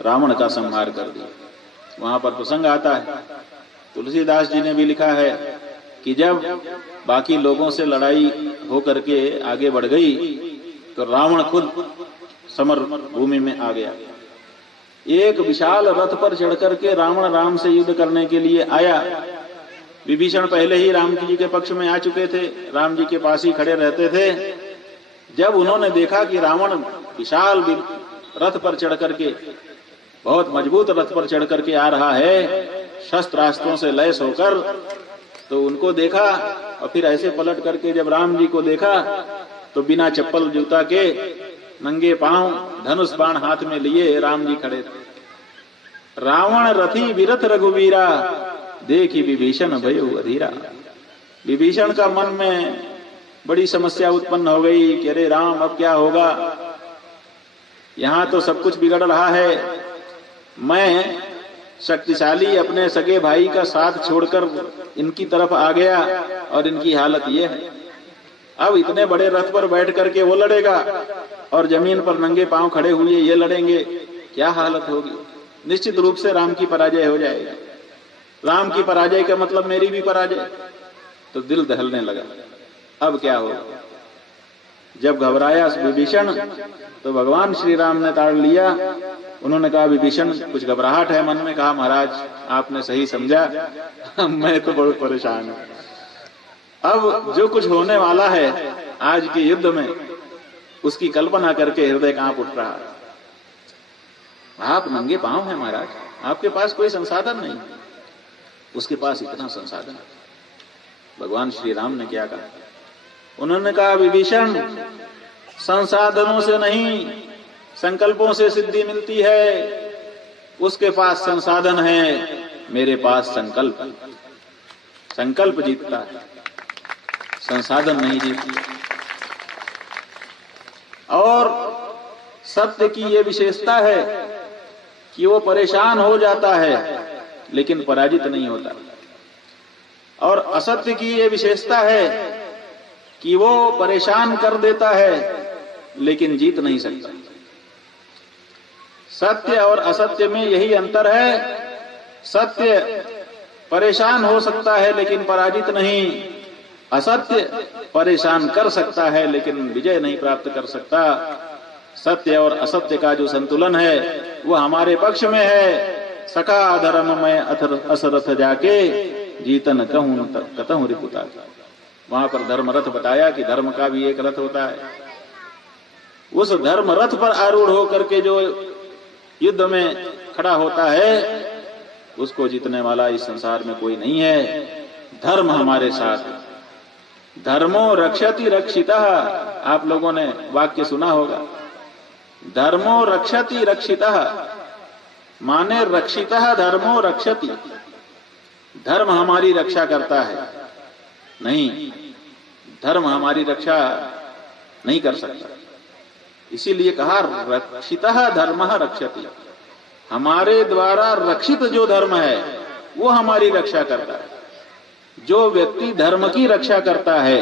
रावण का संहार कर दिया। वहां पर प्रसंग आता है, तुलसीदास जी ने भी लिखा है कि जब बाकी लोगों से लड़ाई होकर के आगे बढ़ गई तो रावण खुद समर भूमि में आ गया। एक विशाल रथ पर चढ़कर के रावण राम से युद्ध करने के लिए आया। विभीषण पहले ही राम जी के पक्ष में आ चुके थे, राम जी के पास ही खड़े रहते थे। जब उन्होंने देखा कि रावण विशाल रथ पर चढ़ करके, बहुत मजबूत रथ पर चढ़ करके आ रहा है, शस्त्रास्त्रों से लैस होकर, तो उनको देखा और फिर ऐसे पलट करके जब राम जी को देखा तो बिना चप्पल जूता के नंगे पांव धनुष बाण हाथ में लिए राम जी खड़े थे। रावण रथी विरथ रघुवीरा, देखी विभीषण भयो अधीरा। विभीषण का मन में बड़ी समस्या उत्पन्न हो गई कि अरे राम अब क्या होगा, यहां तो सब कुछ बिगड़ रहा है, मैं शक्तिशाली अपने सगे भाई का साथ छोड़कर इनकी तरफ आ गया और इनकी हालत ये है। अब इतने बड़े रथ पर बैठ करके वो लड़ेगा और जमीन पर नंगे पांव खड़े हुए ये लड़ेंगे, क्या हालत होगी। निश्चित रूप से राम की पराजय हो जाएगी। राम की पराजय का मतलब मेरी भी पराजय। तो दिल दहलने लगा, अब क्या होगा। जब घबराया विभीषण तो भगवान श्री राम ने ताड़ लिया। उन्होंने कहा विभीषण कुछ घबराहट है मन में। कहा महाराज आपने सही समझा, मैं तो बहुत परेशान हूं। अब जो कुछ होने वाला है आज के युद्ध में, उसकी कल्पना करके हृदय कांप उठ रहा है। आप नंगे पांव हैं महाराज, आपके पास कोई संसाधन नहीं, उसके पास इतना संसाधन है। भगवान श्री राम ने क्या कहा? उन्होंने कहा विभीषण संसाधनों से नहीं संकल्पों से सिद्धि मिलती है। उसके पास संसाधन है, मेरे पास संकल्प है। संकल्प जीतता है, संसाधन नहीं जीतता। और सत्य की ये विशेषता है कि वो परेशान हो जाता है लेकिन पराजित नहीं होता। और असत्य की ये विशेषता है कि वो परेशान कर देता है लेकिन जीत नहीं सकता। सत्य और असत्य में यही अंतर है। सत्य परेशान हो सकता है लेकिन पराजित नहीं, असत्य परेशान कर सकता है लेकिन विजय नहीं प्राप्त कर सकता। सत्य और असत्य का जो संतुलन है वो हमारे पक्ष में है। सखा धर्म में असरथ जाके जीतन कहूं कतहु रिपुता। वहां पर धर्म रथ बताया कि धर्म का भी एक रथ होता है। उस धर्म रथ पर आरूढ़ होकर के जो युद्ध में खड़ा होता है उसको जीतने वाला इस संसार में कोई नहीं है। धर्म हमारे साथ। धर्मो रक्षति रक्षितः, आप लोगों ने वाक्य सुना होगा। धर्मो रक्षति रक्षितः माने रक्षितः धर्मो रक्षति। धर्म हमारी रक्षा करता है, नहीं धर्म हमारी रक्षा नहीं कर सकता। इसीलिए कहा रक्षितः धर्मः रक्षति। हमारे द्वारा रक्षित जो धर्म है वो हमारी रक्षा करता है। जो व्यक्ति धर्म की रक्षा करता है,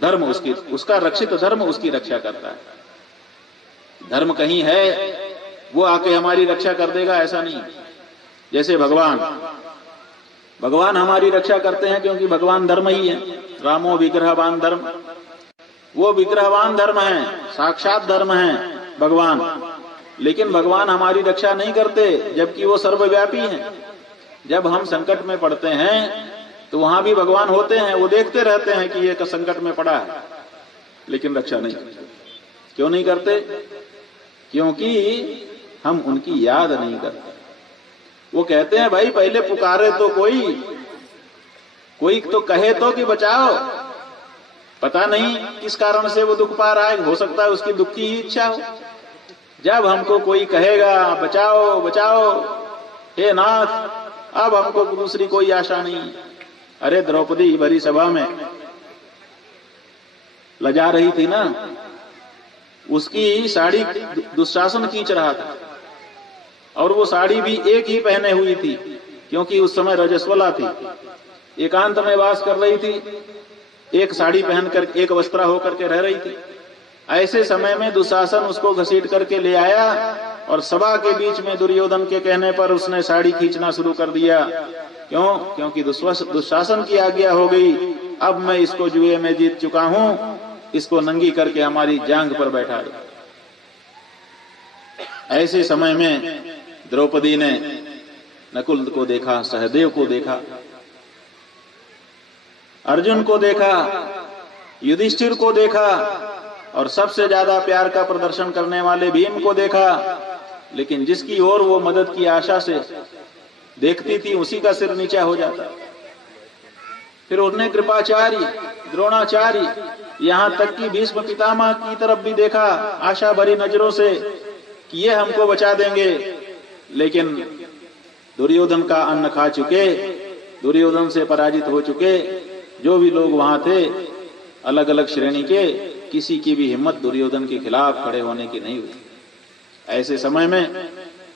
धर्म उसका रक्षित धर्म उसकी रक्षा करता है। धर्म कहीं है वो आके हमारी रक्षा कर देगा ऐसा नहीं। जैसे भगवान भगवान हमारी रक्षा करते हैं क्योंकि भगवान धर्म ही है। रामो विग्रहवान धर्म, वो विग्रहवान धर्म है, साक्षात धर्म है भगवान। लेकिन भगवान हमारी रक्षा नहीं करते, जबकि वो सर्वव्यापी हैं। जब हम संकट में पड़ते हैं तो वहां भी भगवान होते हैं, वो देखते रहते हैं कि ये संकट में पड़ा है, लेकिन रक्षा नहीं करते। क्यों नहीं करते? क्योंकि हम उनकी याद नहीं करते। वो कहते हैं भाई पहले पुकारे तो कोई तो कहे तो कि बचाओ। पता नहीं किस कारण से वो दुख पा रहा है, हो सकता है उसकी दुख की ही इच्छा हो। जब हमको कोई कहेगा बचाओ बचाओ हे नाथ, अब हमको दूसरी कोई आशा नहीं। अरे द्रौपदी भरी सभा में लजा रही थी ना, उसकी साड़ी दुशासन खींच रहा था, और वो साड़ी भी एक ही पहने हुई थी, क्योंकि उस समय रजस्वला थी, एकांत में वास कर रही थी, एक साड़ी पहनकर एक वस्त्रा होकर के रह रही थी। ऐसे समय में दुशासन उसको घसीट करके ले आया और सभा के बीच में दुर्योधन के कहने पर उसने साड़ी खींचना शुरू कर दिया। क्यों? क्योंकि दुशासन की आज्ञा हो गई, अब मैं इसको जुए में जीत चुका हूं, इसको नंगी करके हमारी जांघ पर बैठा दो। ऐसे समय में द्रौपदी ने नकुल को देखा, सहदेव को देखा, अर्जुन को देखा, युधिष्ठिर को देखा, और सबसे ज्यादा प्यार का प्रदर्शन करने वाले भीम को देखा। लेकिन जिसकी ओर वो मदद की आशा से देखती थी उसी का सिर नीचा हो जाता। फिर उन्होंने कृपाचार्य, द्रोणाचार्य, यहां तक कि भीष्म पितामह की तरफ भी देखा आशा भरी नजरों से कि ये हमको बचा देंगे। लेकिन दुर्योधन का अन्न खा चुके, दुर्योधन से पराजित हो चुके जो भी लोग वहां थे, अलग अलग श्रेणी के, किसी की भी हिम्मत दुर्योधन के खिलाफ खड़े होने की नहीं हुई। ऐसे समय में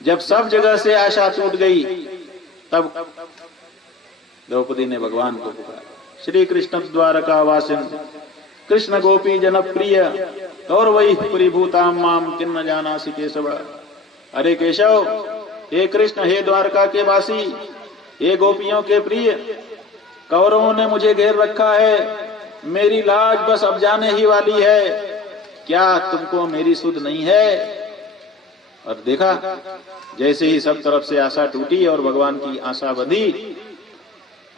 जब सब जगह से आशा टूट गई, तब द्रौपदी ने भगवान को पुकारा। श्री कृष्ण द्वारका वासिन कृष्ण गोपी जनप्रिय और वही परिभूताम माम किन्न जानासि केशव। अरे केशव, हे कृष्ण, हे द्वारका के वासी, हे गोपियों के प्रिय, कौरवों ने मुझे घेर रखा है, मेरी लाज बस अब जाने ही वाली है, क्या तुमको मेरी सुध नहीं है? और देखा जैसे ही सब तरफ से आशा टूटी और भगवान की आशा बंधी।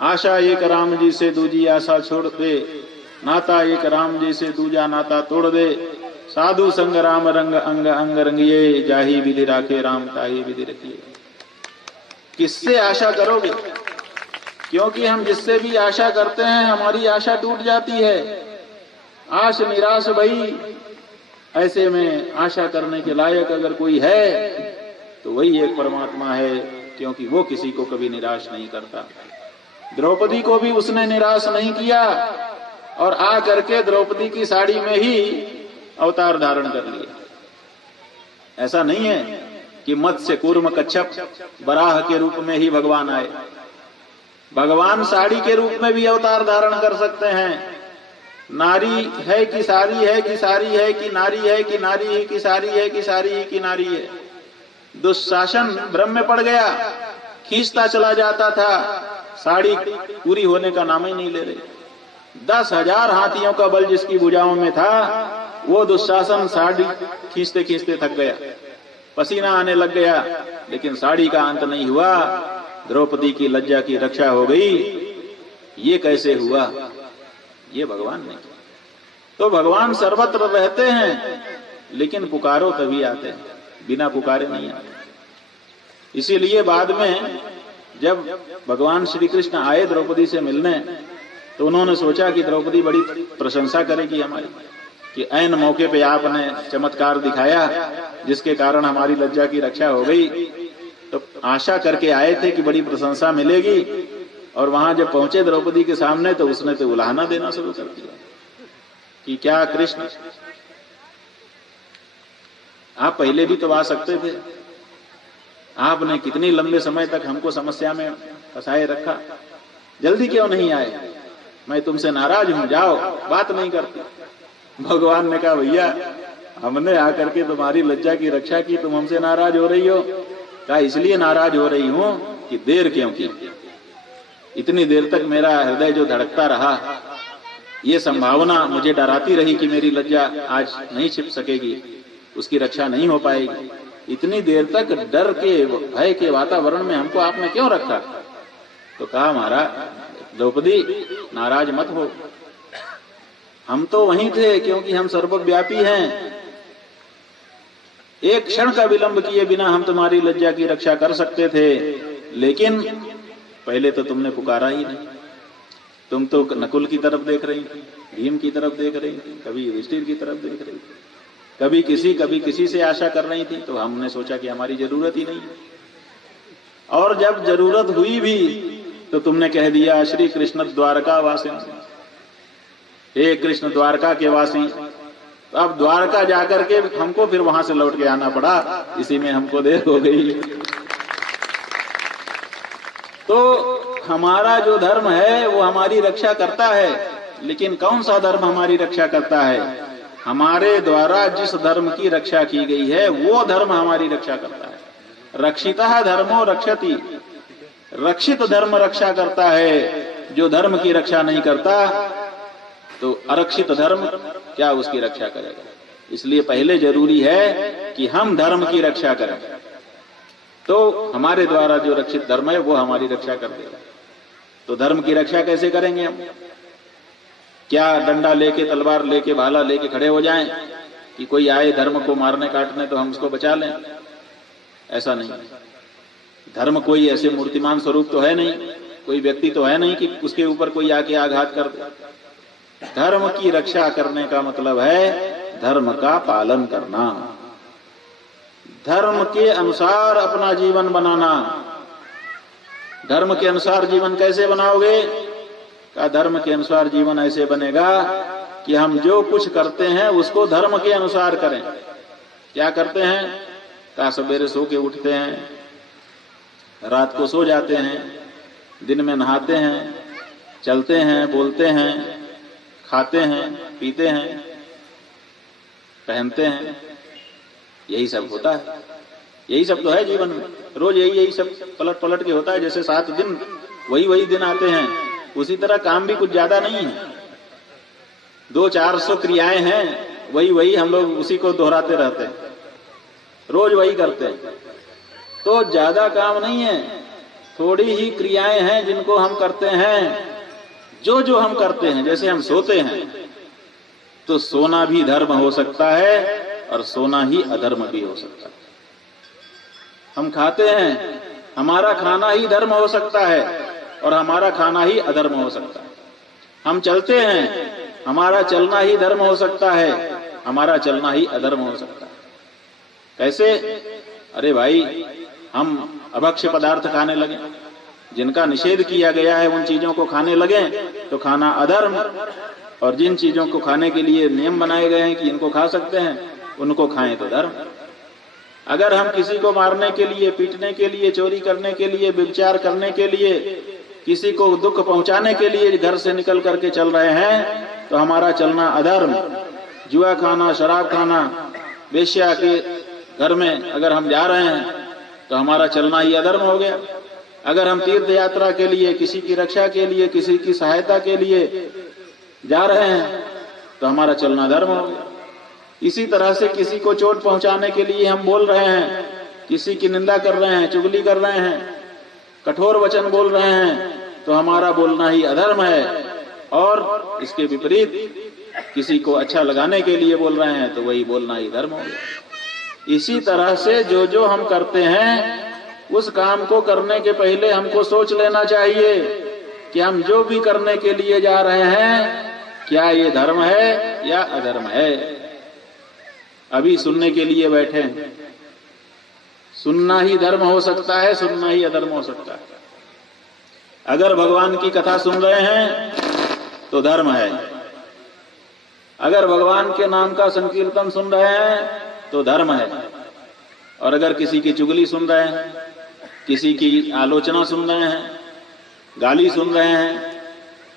आशा एक राम जी से दूजी आशा छोड़ दे, नाता एक राम जी से दूजा नाता तोड़ दे, साधु संग राम रंग अंग अंग रंगिए, जाही विधि राखे राम ताही विधि रखिए। किससे आशा करोगे? क्योंकि हम जिससे भी आशा करते हैं हमारी आशा टूट जाती है। आश निराश भई। ऐसे में आशा करने के लायक अगर कोई है तो वही एक परमात्मा है, क्योंकि वो किसी को कभी निराश नहीं करता। द्रौपदी को भी उसने निराश नहीं किया और आ करके द्रौपदी की साड़ी में ही अवतार धारण कर लिया। ऐसा नहीं है कि मत्स्य कूर्म कच्छप बराह के रूप में ही भगवान आए। भगवान साड़ी के रूप में भी अवतार धारण कर सकते हैं। नारी है कि सारी है कि सारी है कि नारी है कि नारी है कि सारी है कि सारी है कि नारी है। दुशासन भ्रम में पड़ गया, खींचता चला जाता था, साड़ी पूरी होने का नाम ही नहीं ले रही। 10,000 हाथियों का बल जिसकी भुजाओं में था, वो दुशासन साड़ी खींचते खींचते थक गया, पसीना आने लग गया, लेकिन साड़ी का अंत नहीं हुआ। द्रौपदी की लज्जा की रक्षा हो गई। ये कैसे हुआ? ये भगवान ने किया। तो भगवान सर्वत्र रहते हैं, लेकिन पुकारो तभी आते हैं, बिना पुकारे नहीं आते। इसीलिए बाद में जब भगवान श्री कृष्ण आए द्रौपदी से मिलने, तो उन्होंने सोचा कि द्रौपदी बड़ी प्रशंसा करेगी हमारी, कि ऐन मौके पे आपने चमत्कार दिखाया जिसके कारण हमारी लज्जा की रक्षा हो गई। तो आशा करके आए थे कि बड़ी प्रशंसा मिलेगी, और वहां जब पहुंचे द्रौपदी के सामने तो उसने तो उलाहना देना शुरू कर दिया कि क्या कृष्ण, आप पहले भी तो आ सकते थे, आपने कितनी लंबे समय तक हमको समस्या में फंसाए रखा, जल्दी क्यों नहीं आए? मैं तुमसे नाराज हूं, जाओ, बात नहीं करती। भगवान ने कहा भैया, हमने आकर के तुम्हारी लज्जा की रक्षा की, तुम हमसे नाराज हो रही हो? कहा इसलिए नाराज हो रही हूं कि देर क्यों की। इतनी देर तक मेरा हृदय जो धड़कता रहा, ये संभावना मुझे डराती रही कि मेरी लज्जा आज नहीं छिप सकेगी, उसकी रक्षा नहीं हो पाएगी। इतनी देर तक डर के भय के वातावरण में हमको आपने क्यों रखा? तो कहा, महाराज द्रौपदी नाराज मत हो, हम तो वहीं थे क्योंकि हम सर्वव्यापी हैं। एक क्षण का विलंब किए बिना हम तुम्हारी लज्जा की रक्षा कर सकते थे, लेकिन पहले तो तुमने पुकारा ही नहीं। तुम तो नकुल की तरफ देख रही थी, भीम की तरफ देख रही थी, कभी युधिष्ठिर की तरफ देख रही थी, कभी किसी से आशा कर रही थी। तो हमने सोचा कि हमारी जरूरत ही नहीं है, और जब जरूरत हुई भी तो तुमने कह दिया श्री कृष्ण द्वारका वासी, हे कृष्ण द्वारका के वासी। तो अब द्वारका जाकर के हमको फिर वहां से लौट के आना पड़ा, इसी में हमको देर हो गई। तो हमारा जो धर्म है वो हमारी रक्षा करता है, लेकिन कौन सा धर्म हमारी रक्षा करता है? हमारे द्वारा जिस धर्म की रक्षा की गई है वो धर्म हमारी रक्षा करता है। रक्षितः धर्मो रक्षति, रक्षित धर्म रक्षा करता है। जो धर्म की रक्षा नहीं करता तो अरक्षित धर्म क्या उसकी रक्षा करेगा? इसलिए पहले जरूरी है कि हम धर्म की रक्षा करें, तो हमारे द्वारा जो रक्षित धर्म है वो हमारी रक्षा कर देगा। तो धर्म की रक्षा कैसे करेंगे हम? क्या डंडा लेके, तलवार लेके, भाला लेके खड़े हो जाएं कि कोई आए धर्म को मारने काटने तो हम उसको बचा लें? ऐसा नहीं। धर्म कोई ऐसे मूर्तिमान स्वरूप तो है नहीं, कोई व्यक्ति तो है नहीं कि उसके ऊपर कोई आके आघात कर दे। धर्म की रक्षा करने का मतलब है धर्म का पालन करना, धर्म के अनुसार अपना जीवन बनाना। धर्म के अनुसार जीवन कैसे बनाओगे? का धर्म के अनुसार जीवन ऐसे बनेगा कि हम जो कुछ करते हैं उसको धर्म के अनुसार करें। क्या करते हैं? का सवेरे सो के उठते हैं, रात को सो जाते हैं, दिन में नहाते हैं, चलते हैं, बोलते हैं, खाते हैं, पीते हैं, पहनते हैं, यही सब होता है। यही सब तो है जीवन में। रोज यही सब पलट पलट के होता है। जैसे 7 दिन वही दिन आते हैं, उसी तरह काम भी कुछ ज्यादा नहीं है। 200-400 क्रियाएं हैं, वही हम लोग उसी को दोहराते रहते हैं, रोज वही करते हैं। तो ज्यादा काम नहीं है, थोड़ी ही क्रियाएं हैं जिनको हम करते हैं। जो हम करते हैं, जैसे हम सोते हैं तो सोना भी धर्म हो सकता है और सोना ही अधर्म भी हो सकता है। हम खाते हैं, हमारा खाना ही धर्म हो सकता है और हमारा खाना ही अधर्म हो सकता है। हम चलते हैं, हमारा चलना ही धर्म हो सकता है, हमारा चलना ही अधर्म हो सकता है। कैसे? अरे भाई, हम अभक्ष्य पदार्थ खाने लगे, जिनका निषेध किया गया है उन चीजों को खाने लगे तो खाना अधर्म, और जिन चीजों को खाने के लिए नियम बनाए गए हैं कि इनको खा सकते हैं उनको खाएं तो धर्म। अगर हम किसी को मारने के लिए, पीटने के लिए, चोरी करने के लिए, व्यभिचार करने के लिए, किसी को दुख पहुंचाने के लिए घर से निकल करके चल रहे हैं तो हमारा चलना अधर्म। जुआ खाना, शराब खाना, वेश्या के घर में अगर हम जा रहे हैं तो हमारा चलना ही अधर्म हो गया। अगर हम तीर्थ यात्रा के लिए, किसी की रक्षा के लिए, किसी की सहायता के लिए जा रहे हैं तो हमारा चलना धर्म हो गया। इसी तरह से किसी को चोट पहुंचाने के लिए हम बोल रहे हैं, किसी की निंदा कर रहे हैं, चुगली कर रहे हैं, कठोर वचन बोल रहे हैं तो हमारा बोलना ही अधर्म है। और इसके विपरीत किसी को अच्छा लगाने के लिए बोल रहे हैं तो वही बोलना ही धर्म हो गया। इसी तरह से जो हम करते हैं उस काम को करने के पहले हमको सोच लेना चाहिए कि हम जो भी करने के लिए जा रहे हैं क्या ये धर्म है या अधर्म है। अभी सुनने के लिए बैठे, सुनना ही धर्म हो सकता है, सुनना ही अधर्म हो सकता है। अगर भगवान की कथा सुन रहे हैं तो धर्म है, अगर भगवान के नाम का संकीर्तन सुन रहे हैं तो धर्म है, और अगर किसी की चुगली सुन रहे हैं, किसी की आलोचना सुन रहे हैं, गाली सुन रहे हैं,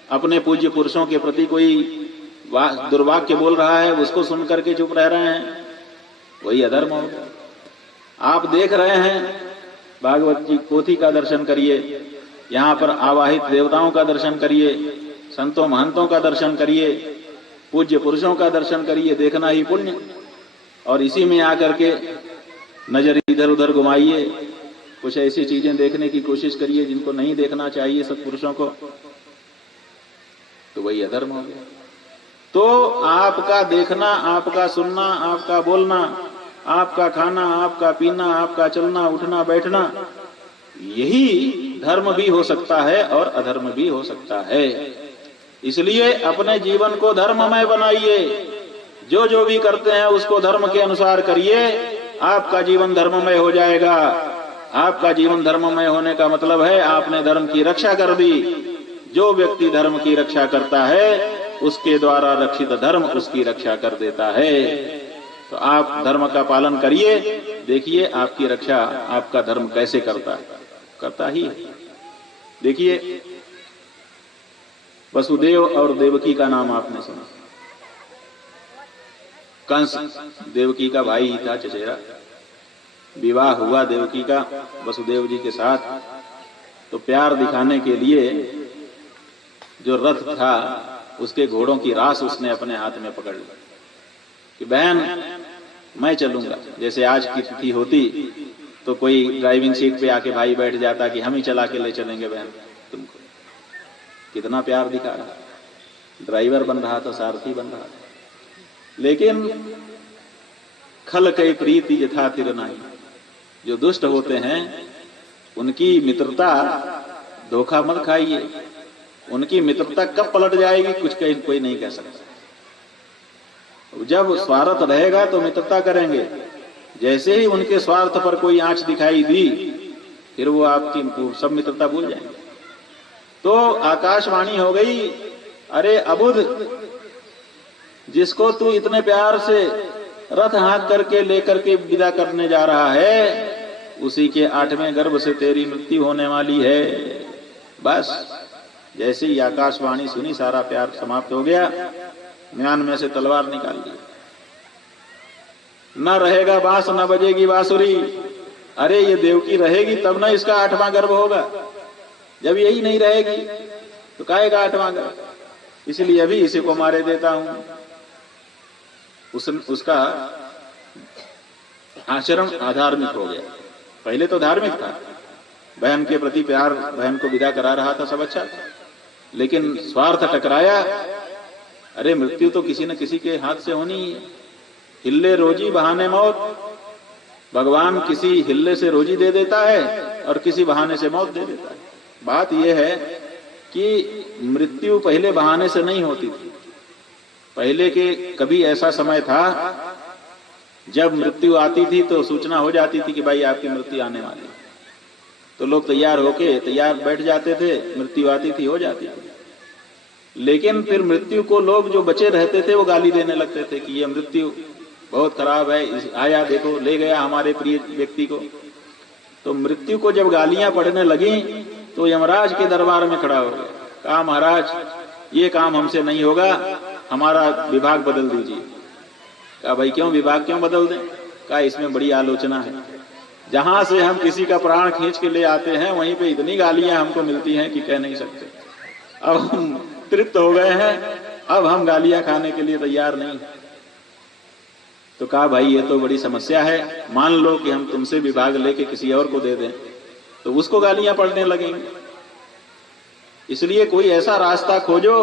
अपने पूज्य पुरुषों के प्रति कोई दुर्वाक्य बोल रहा है उसको सुन करके चुप रह रहे हैं, वही अधर्म हो गया। आप देख रहे हैं, भागवत जी पोथी का दर्शन करिए, यहाँ पर आवाहित देवताओं का दर्शन करिए, संतों महंतों का दर्शन करिए, पूज्य पुरुषों का दर्शन करिए, देखना ही पुण्य। और इसी में आकर के नजर इधर उधर घुमाइए, कुछ ऐसी चीजें देखने की कोशिश करिए जिनको नहीं देखना चाहिए सत्पुरुषों को, तो वही अधर्म हो गया। तो आपका देखना, आपका सुनना, आपका बोलना, आपका खाना, आपका पीना, आपका चलना उठना बैठना, यही धर्म भी हो सकता है और अधर्म भी हो सकता है। इसलिए अपने जीवन को धर्ममय बनाइए, जो जो भी करते हैं उसको धर्म के अनुसार करिए, आपका जीवन धर्ममय हो जाएगा। आपका जीवन धर्ममय होने का मतलब है आपने धर्म की रक्षा कर दी। जो व्यक्ति धर्म की रक्षा करता है उसके द्वारा रक्षित धर्म उसकी रक्षा कर देता है। तो आप धर्म का पालन करिए, देखिए आपकी रक्षा आपका धर्म कैसे करता है, करता ही है। देखिए वसुदेव और देवकी का नाम आपने सुना। कंस देवकी का भाई था, चचेरा। विवाह हुआ देवकी का वसुदेव जी के साथ, तो प्यार दिखाने के लिए जो रथ था उसके घोड़ों की रास उसने अपने हाथ में पकड़ ली कि बहन मैं चलूंगा। जैसे आज की तिथि होती तो कोई ड्राइविंग सीट पे आके भाई बैठ जाता कि हम ही चला के ले चलेंगे बहन तुमको। कितना प्यार दिखा रहा, ड्राइवर बन रहा था, सारथी बन रहा था। लेकिन खल कई प्रीति यथा तिर नहीं, जो दुष्ट होते हैं उनकी मित्रता धोखा मत खाइए। उनकी मित्रता कब पलट जाएगी कुछ कोई नहीं कह सकता। जब स्वार्थ रहेगा तो मित्रता करेंगे, जैसे ही उनके स्वार्थ पर कोई आंच दिखाई दी फिर वो आपकी सब मित्रता भूल जाएंगे। तो आकाशवाणी हो गई, अरे अबुध, जिसको तू इतने प्यार से रथ हाथ करके लेकर के विदा करने जा रहा है उसी के 8वें गर्भ से तेरी मृत्यु होने वाली है। बस जैसे ही आकाशवाणी सुनी सारा प्यार समाप्त हो गया, म्यान में से तलवार निकाल ली। न रहेगा बांस न बजेगी बांसुरी। अरे ये देवकी रहेगी तब ना इसका 8वां गर्भ होगा, जब यही नहीं रहेगी तो काहेगा 8वां गर्भ। इसलिए अभी इसी को मारे देता हूं। उसका आचरण अधार्मिक हो गया। पहले तो धार्मिक था, बहन के प्रति प्यार, बहन को विदा करा रहा था, सब अच्छा था। लेकिन स्वार्थ टकराया। अरे मृत्यु तो किसी न किसी के हाथ से होनी ही है। हिल्ले रोजी बहाने मौत। भगवान किसी हिल्ले से रोजी दे देता है और किसी बहाने से मौत दे देता है। बात यह है कि मृत्यु पहले बहाने से नहीं होती थी। पहले के कभी ऐसा समय था जब मृत्यु आती थी तो सूचना हो जाती थी कि भाई आपकी मृत्यु आने वाली है, तो लोग तैयार बैठ जाते थे, मृत्यु आती थी, हो जाती थी। लेकिन फिर मृत्यु को लोग जो बचे रहते थे वो गाली देने लगते थे कि ये मृत्यु बहुत खराब है, आया देखो ले गया हमारे प्रिय व्यक्ति को। तो मृत्यु को जब गालियां पड़ने लगी तो यमराज के दरबार में खड़ा हो गया, कहा महाराज ये काम हमसे नहीं होगा, हमारा विभाग बदल दीजिए। कहा भाई क्यों, विभाग क्यों बदल दें? कहा इसमें बड़ी आलोचना है। जहां से हम किसी का प्राण खींच के ले आते हैं वहीं पे इतनी गालियां हमको मिलती हैं कि कह नहीं सकते। अब हम तृप्त हो गए हैं, अब हम गालियां खाने के लिए तैयार नहीं। तो कहा भाई ये तो बड़ी समस्या है, मान लो कि हम तुमसे विभाग लेके किसी और को दे दें तो उसको गालियां पड़ने लगेंगी। इसलिए कोई ऐसा रास्ता खोजो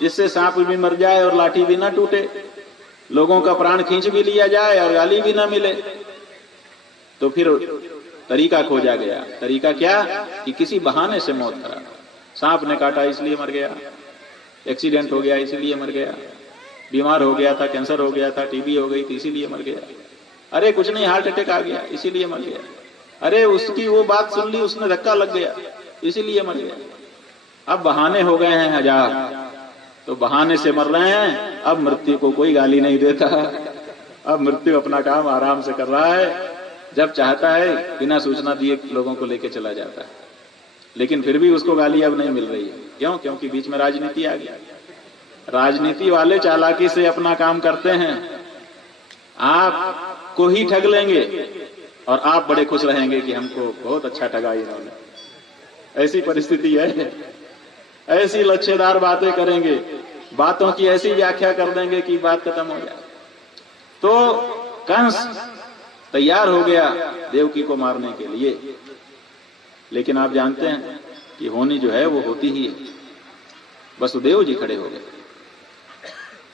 जिससे सांप भी मर जाए और लाठी भी ना टूटे, लोगों का प्राण खींच भी लिया जाए और गाली भी ना मिले। तो फिर तरीका खोजा गया। तरीका क्या कि किसी बहाने से मौत करा। सांप ने काटा इसलिए मर गया, एक्सीडेंट हो गया इसलिए मर गया, बीमार हो गया था, कैंसर हो गया था, टीबी हो गई थी इसीलिए मर गया, अरे कुछ नहीं हार्ट अटैक आ गया इसीलिए मर गया, अरे उसकी वो बात सुन ली उसने धक्का लग गया इसीलिए मर गया। अब बहाने हो गए हैं हजार, तो बहाने से मर रहे हैं। अब मृत्यु को कोई गाली नहीं देता, अब मृत्यु अपना काम आराम से कर रहा है, जब चाहता है बिना सूचना दिए लोगों को लेके चला जाता है। लेकिन फिर भी उसको गाली अब नहीं मिल रही है। क्यों? क्योंकि बीच में राजनीति आ गया। राजनीति वाले चालाकी से अपना काम करते हैं, आपको ही ठग लेंगे और आप बड़े खुश रहेंगे कि हमको बहुत अच्छा ठगा इन्होंने। ऐसी परिस्थिति है, ऐसी लच्छेदार बातें करेंगे, बातों की ऐसी व्याख्या कर देंगे कि बात खत्म हो जाए। तो कंस तैयार हो गया देवकी को मारने के लिए, लेकिन आप जानते हैं कि होनी जो है वो होती ही है। वसुदेव जी खड़े हो गए।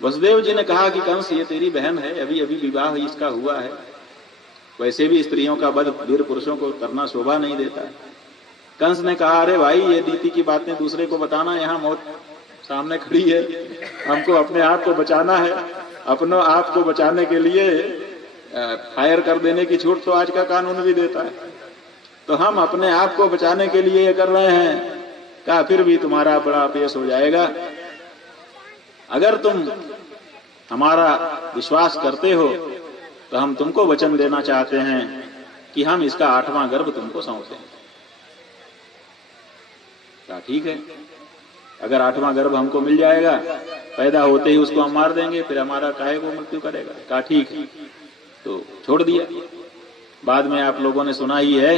वसुदेव जी ने कहा कि कंस ये तेरी बहन है, अभी अभी विवाह इसका हुआ है, वैसे भी स्त्रियों का वध वीर पुरुषों को करना शोभा नहीं देता। कंस ने कहा अरे भाई ये नीति की बातें दूसरे को बताना, यहाँ मौत सामने खड़ी है, हमको अपने आप को बचाना है। अपने आप को बचाने के लिए फायर कर देने की छूट तो आज का कानून भी देता है, तो हम अपने आप को बचाने के लिए ये कर रहे हैं। कहा फिर भी तुम्हारा बड़ा पेश हो जाएगा, अगर तुम हमारा विश्वास करते हो तो हम तुमको वचन देना चाहते हैं कि हम इसका 8वां गर्भ तुमको सौंपते हैं। कहा ठीक है, अगर 8वां गर्भ हमको मिल जाएगा, पैदा होते ही उसको हम मार देंगे, फिर हमारा काहे को मृत्यु करेगा। कहा ठीक है, तो छोड़ दिया। बाद में आप लोगों ने सुना ही है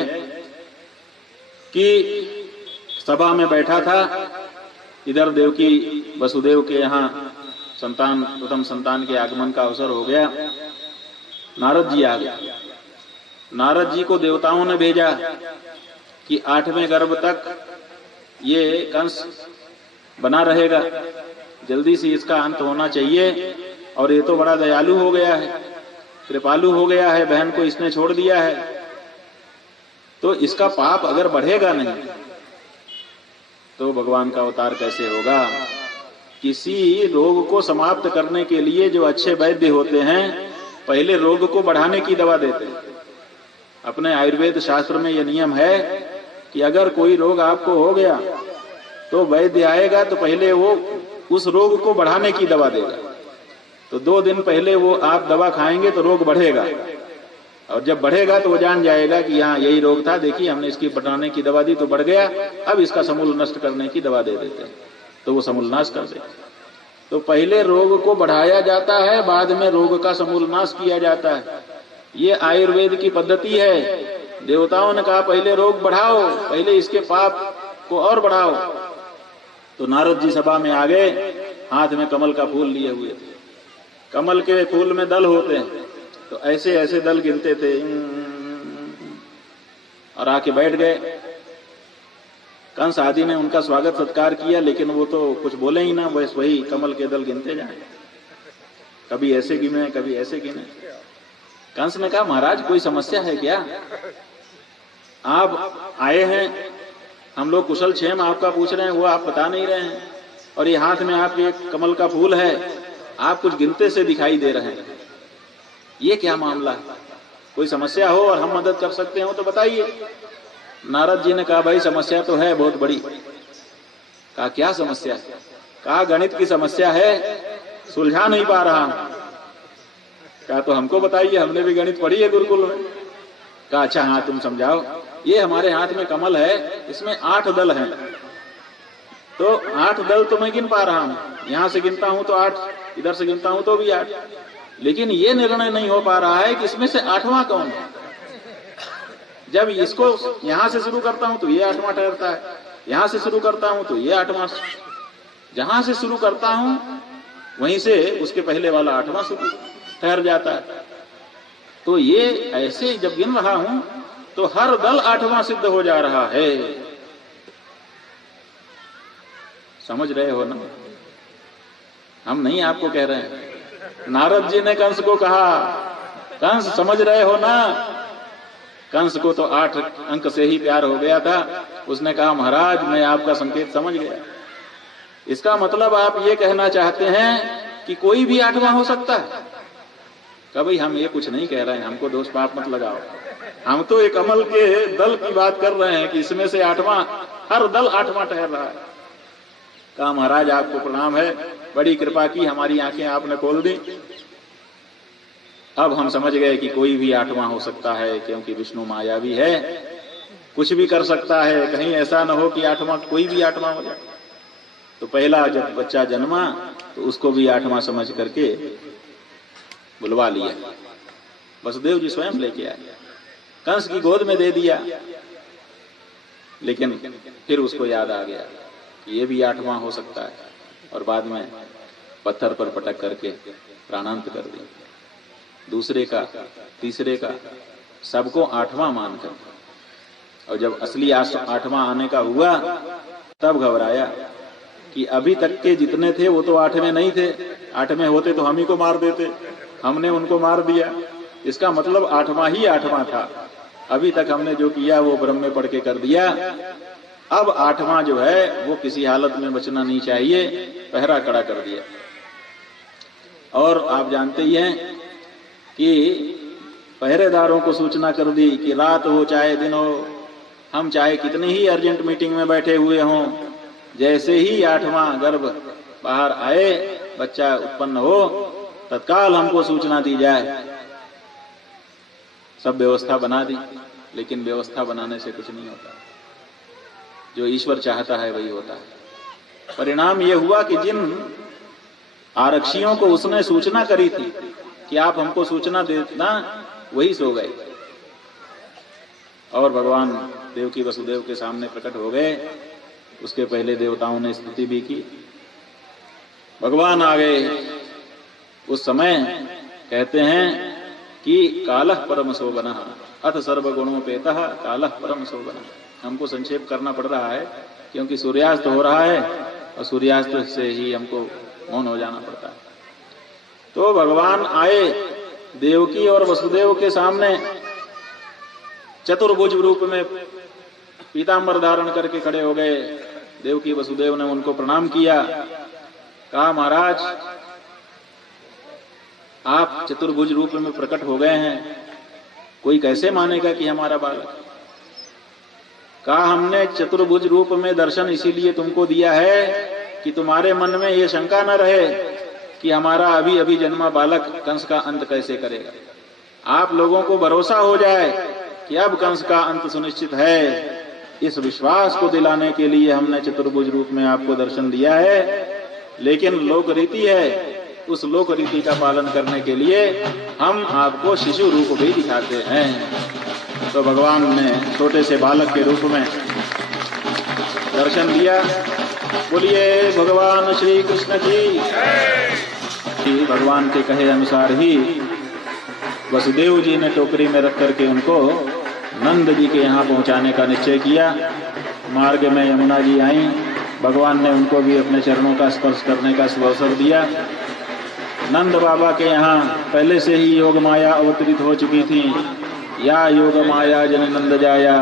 कि सभा में बैठा था, इधर देवकी वसुदेव के यहाँ प्रथम संतान के आगमन का अवसर हो गया। नारद जी आ गए। नारद जी को देवताओं ने भेजा कि 8वें गर्भ तक ये कंस बना रहेगा, जल्दी से इसका अंत होना चाहिए। और ये तो बड़ा दयालु हो गया है, कृपालु हो गया है, बहन को इसने छोड़ दिया है, तो इसका पाप अगर बढ़ेगा नहीं तो भगवान का अवतार कैसे होगा। किसी रोग को समाप्त करने के लिए जो अच्छे वैद्य होते हैं, पहले रोग को बढ़ाने की दवा देते हैं। अपने आयुर्वेद शास्त्र में यह नियम है कि अगर कोई रोग आपको हो गया तो वैद्य आएगा तो पहले वो उस रोग को बढ़ाने की दवा देगा। तो 2 दिन पहले वो आप दवा खाएंगे तो रोग बढ़ेगा, और जब बढ़ेगा तो वो जान जाएगा कि हाँ यही रोग था, देखिए हमने इसकी बढ़ाने की दवा दी तो बढ़ गया, अब इसका समूल नष्ट करने की दवा दे देते हैं, तो वो समूल नाश कर देते। तो पहले रोग को बढ़ाया जाता है, बाद में रोग का समूल नाश किया जाता है। ये आयुर्वेद की पद्धति है। देवताओं ने कहा पहले रोग बढ़ाओ, पहले इसके पाप को और बढ़ाओ। तो नारद जी सभा में आ गए, हाथ में कमल का फूल लिए हुए थे। कमल के फूल में दल होते हैं, तो ऐसे ऐसे दल गिनते थे और आके बैठ गए। कंस आदि ने उनका स्वागत सत्कार किया, लेकिन वो तो कुछ बोले ही ना, बस वही कमल के दल गिनते जाए, कभी ऐसे गिने कभी ऐसे गिने। कंस ने कहा महाराज कोई समस्या है क्या? आप आए हैं, हम लोग कुशल क्षेम आपका पूछ रहे हैं, वो आप बता नहीं रहे हैं, और ये हाथ में आपके एक कमल का फूल है, आप कुछ गिनते से दिखाई दे रहे हैं, ये क्या मामला है? कोई समस्या हो और हम मदद कर सकते हो तो बताइए। नारद जी ने कहा भाई समस्या तो है बहुत बड़ी। कहा क्या समस्या है? कहा गणित की समस्या है, सुलझा नहीं पा रहा। कहा तो हमको बताइए, हमने भी गणित पढ़ी है गुरुकुल में। कहा अच्छा हाँ तुम समझाओ। ये हमारे हाथ में कमल है, इसमें 8 दल हैं, तो 8 दल तो मैं गिन पा रहा हूं, यहां से गिनता हूं तो 8, इधर से गिनता हूं तो भी 8, लेकिन ये निर्णय नहीं हो पा रहा है कि इसमें से 8वां कौन है। जब इसको यहां से शुरू करता हूं तो ये 8वां ठहरता है, यहां से शुरू करता हूं तो ये 8वां, जहां से शुरू करता हूं वहीं से उसके पहले वाला 8वां शुरू ठहर जाता है। तो ये ऐसे जब गिन रहा हूं तो हर दल 8वां सिद्ध हो जा रहा है। समझ रहे हो ना? हम नहीं आपको कह रहे हैं। नारद जी ने कंस को कहा, कंस समझ रहे हो ना? कंस को तो 8 अंक से ही प्यार हो गया था। उसने कहा महाराज मैं आपका संकेत समझ गया। इसका मतलब आप ये कहना चाहते हैं कि कोई भी 8वां हो सकता है? कहा भाई हम ये कुछ नहीं कह रहे हैं, हमको दोष पाप मत लगाओ। हम तो एक कमल के दल की बात कर रहे हैं कि इसमें से 8वां, हर दल 8वां ठहर रहा है। कहा महाराज आपको प्रणाम है, बड़ी कृपा की, हमारी आंखें आपने खोल दी। अब हम समझ गए कि कोई भी 8वां हो सकता है, क्योंकि विष्णु मायावी है, कुछ भी कर सकता है। कहीं ऐसा न हो कि 8वां कोई भी 8वां हो जाए। तो पहला जब बच्चा जन्मा तो उसको भी 8वां समझ करके बुलवा लिया। वसुदेव जी स्वयं लेके आए, कंस की गोद में दे दिया। लेकिन फिर उसको याद आ गया कि ये भी 8वां हो सकता है, और बाद में पत्थर पर पटक करके प्राणांत कर दिया। दूसरे का, तीसरे का, सबको 8वां मानकर, और जब असली 8वां आने का हुआ तब घबराया कि अभी तक के जितने थे वो तो 8वें नहीं थे, 8वें होते तो हम ही को मार देते, हमने उनको मार दिया, इसका मतलब 8वां ही 8वां था। अभी तक हमने जो किया वो ब्रह्म में पढ़ के कर दिया, अब 8वां जो है वो किसी हालत में बचना नहीं चाहिए, पहरा कड़ा कर दिया। और आप जानते ही हैं कि पहरेदारों को सूचना कर दी कि रात हो चाहे दिन हो, हम चाहे कितनी ही अर्जेंट मीटिंग में बैठे हुए हों, जैसे ही 8वां गर्भ बाहर आए, बच्चा उत्पन्न हो, तत्काल हमको सूचना दी जाए। सब व्यवस्था बना दी, लेकिन व्यवस्था बनाने से कुछ नहीं होता, जो ईश्वर चाहता है वही होता है। परिणाम यह हुआ कि जिन आरक्षियों को उसने सूचना करी थी कि आप हमको सूचना देना, वही सो गए और भगवान देवकी वसुदेव के सामने प्रकट हो गए। उसके पहले देवताओं ने स्तुति भी की, भगवान आ गए। उस समय कहते हैं कि कालः परम शोभनः अथ सर्वगुणोपेतः कालः परम शोभनः। हमको संक्षेप करना पड़ रहा है क्योंकि सूर्यास्त हो रहा है और सूर्यास्त से ही हमको मौन हो जाना पड़ता है। तो भगवान आए देवकी और वसुदेव के सामने, चतुर्भुज रूप में पीतांबर धारण करके खड़े हो गए। देवकी वसुदेव ने उनको प्रणाम किया, कहा महाराज आप चतुर्भुज रूप में प्रकट हो गए हैं, कोई कैसे मानेगा कि हमारा बालक। कहा हमने चतुर्भुज रूप में दर्शन इसीलिए तुमको दिया है कि तुम्हारे मन में ये शंका न रहे कि हमारा अभी अभी जन्मा बालक कंस का अंत कैसे करेगा। आप लोगों को भरोसा हो जाए कि अब कंस का अंत सुनिश्चित है। इस विश्वास को दिलाने के लिए हमने चतुर्भुज रूप में आपको दर्शन दिया है। लेकिन लोक रीति है, उस लोक रीति का पालन करने के लिए हम आपको शिशु रूप भी दिखाते हैं। तो भगवान ने छोटे से बालक के रूप में दर्शन दिया। बोलिए भगवान श्री कृष्ण की। भगवान के कहे अनुसार ही वसुदेव जी ने टोकरी में रख करके उनको नंद जी के यहाँ पहुँचाने का निश्चय किया। मार्ग में यमुना जी आई, भगवान ने उनको भी अपने चरणों का स्पर्श करने का अवसर दिया। नंद बाबा के यहाँ पहले से ही योग माया अवतरित हो चुकी थी। या योग माया जन नंद जाया,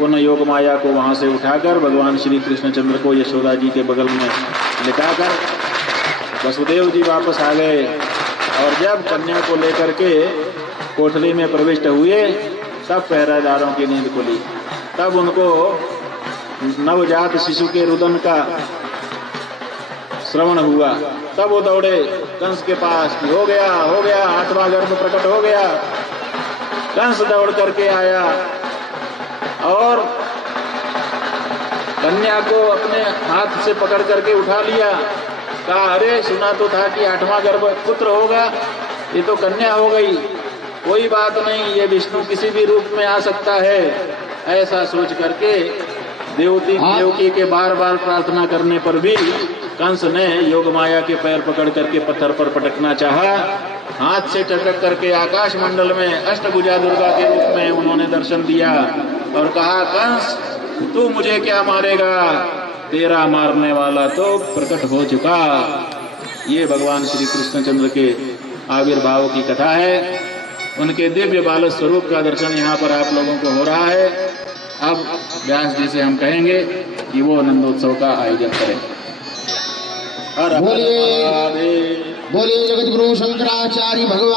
उन योग माया को वहाँ से उठाकर भगवान श्री कृष्णचंद्र को यशोदा जी के बगल में लिटाकर वसुदेव जी वापस आ गए। और जब कन्या को लेकर के कोठरी में प्रविष्ट हुए, तब पहरेदारों की नींद खुली। तब उनको नवजात शिशु के रुदन का श्रवण हुआ। तब वो दौड़े कंस के पास, हो गया 8वां गर्भ प्रकट हो गया। कंस दौड़ करके आया और कन्या को अपने हाथ से पकड़ करके उठा लिया। कहा अरे सुना तो था कि 8वां गर्भ पुत्र होगा, ये तो कन्या हो गई। कोई बात नहीं, ये विष्णु किसी भी रूप में आ सकता है। ऐसा सोच करके देवकी के बार बार प्रार्थना करने पर भी कंस ने योग माया के पैर पकड़ करके पत्थर पर पटकना चाहा। हाथ से टटक करके आकाश मंडल में अष्टभुजा दुर्गा के रूप में उन्होंने दर्शन दिया और कहा कंस तू मुझे क्या मारेगा, तेरा मारने वाला तो प्रकट हो चुका। ये भगवान श्री कृष्णचंद्र के आविर्भाव की कथा है। उनके दिव्य बाल स्वरूप का दर्शन यहाँ पर आप लोगों को हो रहा है। अब व्यास जी से हम कहेंगे कि वो नंदोत्सव का आयोजन करें। बोलिए जगत गुरु शंकराचार्य भगवान।